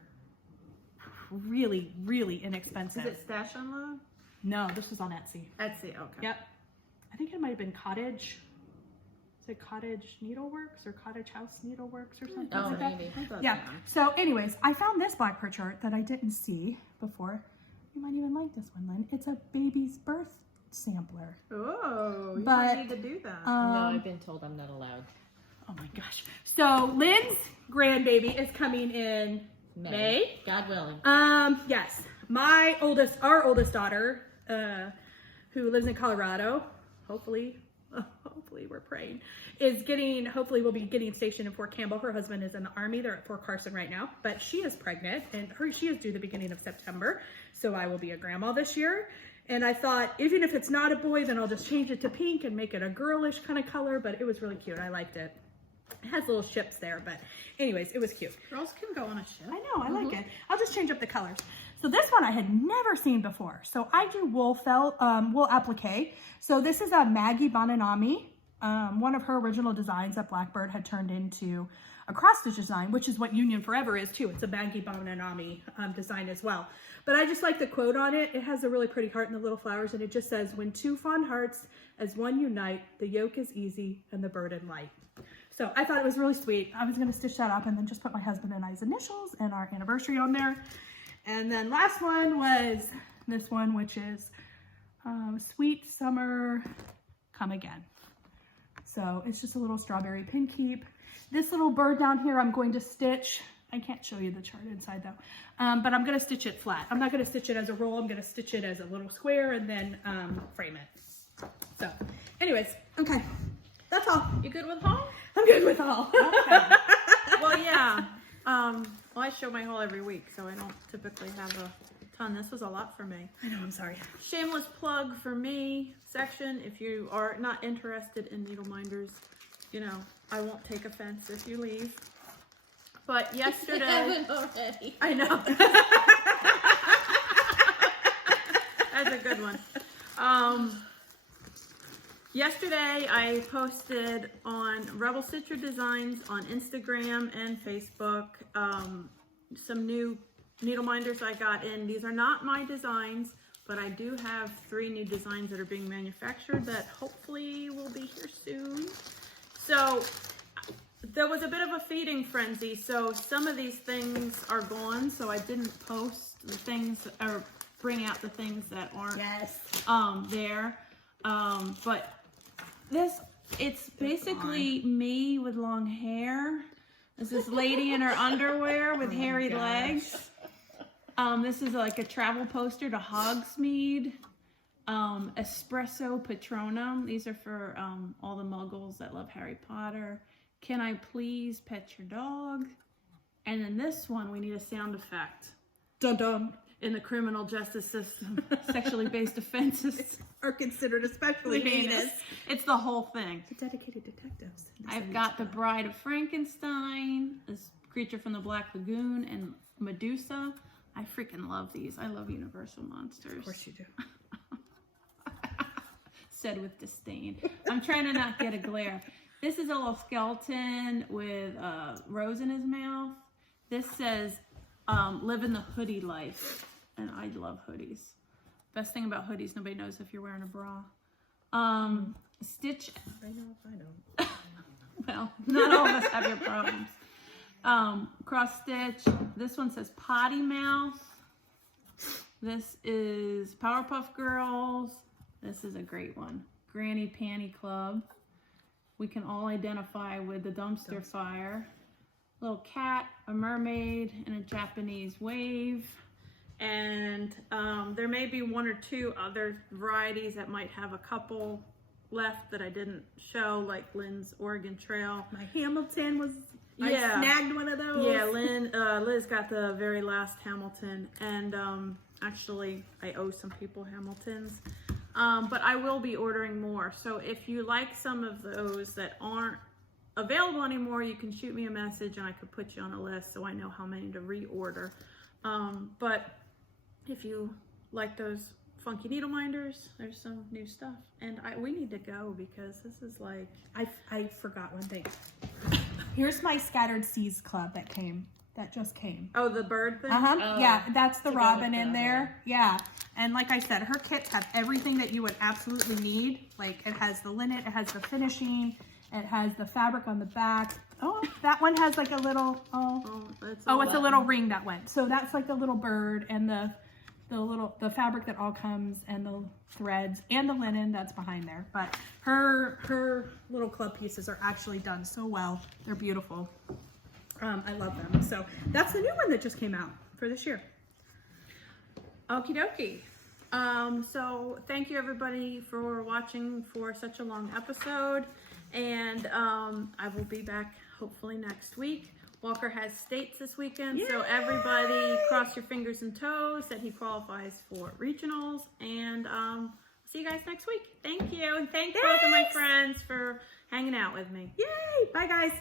really, really inexpensive. Is it Stash Unload? No, this was on Etsy. Etsy, okay. Yep. I think it might have been Cottage. Is it Cottage Needleworks or Cottage House Needleworks or something Oh, like that? maybe. Yeah. So, anyways, I found this Blackbird chart that I didn't see before. You might even like this one, Lynn. It's a baby's birth sampler. Oh, you But, don't need to do that. No, I've been told I'm not allowed. Oh my gosh. So Lynn's grandbaby is coming in May. God willing. Yes. Our oldest daughter, who lives in Colorado, hopefully we're praying, hopefully will be getting stationed in Fort Campbell. Her husband is in the Army. They're at Fort Carson right now, but she is pregnant, and she is due the beginning of September. So I will be a grandma this year. And I thought, even if it's not a boy, then I'll just change it to pink and make it a girlish kind of color, but it was really cute. I liked it. It has little ships there, but anyways, it was cute. Girls can go on a ship. I know, I like it. I'll just change up the colors. So this one I had never seen before. So I do wool applique. So this is a Maggie Bonanami, one of her original designs that Blackbird had turned into a cross stitch design, which is what Union Forever is too. It's a Maggie Bonanami design as well. But I just like the quote on it. It has a really pretty heart and the little flowers, and it just says, "When two fond hearts as one unite, the yoke is easy and the burden light." So I thought it was really sweet. I was going to stitch that up and then just put my husband and I's initials and our anniversary on there. And then last one was this one, which is Sweet Summer Come Again. So it's just a little strawberry pin keep. This little bird down here I'm going to stitch. I can't show you the chart inside though, but I'm going to stitch it flat. I'm not going to stitch it as a roll. I'm going to stitch it as a little square and then frame it. So anyways, okay, that's all. You good with haul? I'm good with all. Okay. Well, yeah. Well, I show my haul every week, so I don't typically have a ton. This was a lot for me. I know, I'm sorry. Shameless plug for me section. If you are not interested in needle minders, you know, I won't take offense if you leave. But yesterday, haven't already. I know. That's a good one. Yesterday, I posted on Rebel Stitcher Designs on Instagram and Facebook some new needle minders I got in. These are not my designs, but I do have 3 new designs that are being manufactured that hopefully will be here soon. So there was a bit of a feeding frenzy, so some of these things are gone, so I didn't post the things or bring out the things that aren't there. But it's basically me with long hair. This is lady in her underwear with hairy legs. This is like a travel poster to Hogsmeade. Espresso Patronum. These are for all the muggles that love Harry Potter. Can I please pet your dog? And then this one, we need a sound effect. Dum-dum. In the criminal justice system, sexually based offenses Are considered especially heinous. It's the whole thing. The dedicated detectives. I've got the Bride of Frankenstein, this creature from the Black Lagoon, and Medusa. I freaking love these. I love Universal monsters. Of course you do. Said with disdain. I'm trying to not get a glare. This is a little skeleton with a rose in his mouth. This says, living the hoodie life. And I love hoodies. Best thing about hoodies, nobody knows if you're wearing a bra. Stitch. I know if I don't. Well, not all of us have your problems. Cross stitch. This one says potty mouth. This is Powerpuff Girls. This is a great one. Granny Panty Club. We can all identify with the dumpster fire. Little cat, a mermaid, and a Japanese wave. And there may be 1 or 2 other varieties that might have a couple left that I didn't show, like Lynn's Oregon Trail. My Hamilton was, Yeah. I snagged one of those. Yeah, Liz got the very last Hamilton, and actually I owe some people Hamiltons. But I will be ordering more. So if you like some of those that aren't available anymore, you can shoot me a message and I could put you on a list so I know how many to reorder. But if you like those funky needle minders, there's some new stuff. And we need to go because this is like... I forgot one thing. Here's my Scattered Seas Club that just came. Oh, the bird thing? Oh, Yeah, that's the to go robin with in that, there. Yeah. And like I said, her kits have everything that you would absolutely need. Like it has the linen, it has the finishing, it has the fabric on the back. Oh, that one has like a little, it's a little ring that went. So that's like the little bird and the fabric that all comes and the threads and the linen that's behind there. But her little club pieces are actually done so well. They're beautiful. I love them. So that's the new one that just came out for this year. Okie dokie. So thank you everybody for watching for such a long episode. And I will be back hopefully next week. Walker has states this weekend, so everybody cross your fingers and toes that he qualifies for regionals. And see you guys next week. Thank you. And thank both of my friends for hanging out with me. Yay! Bye guys.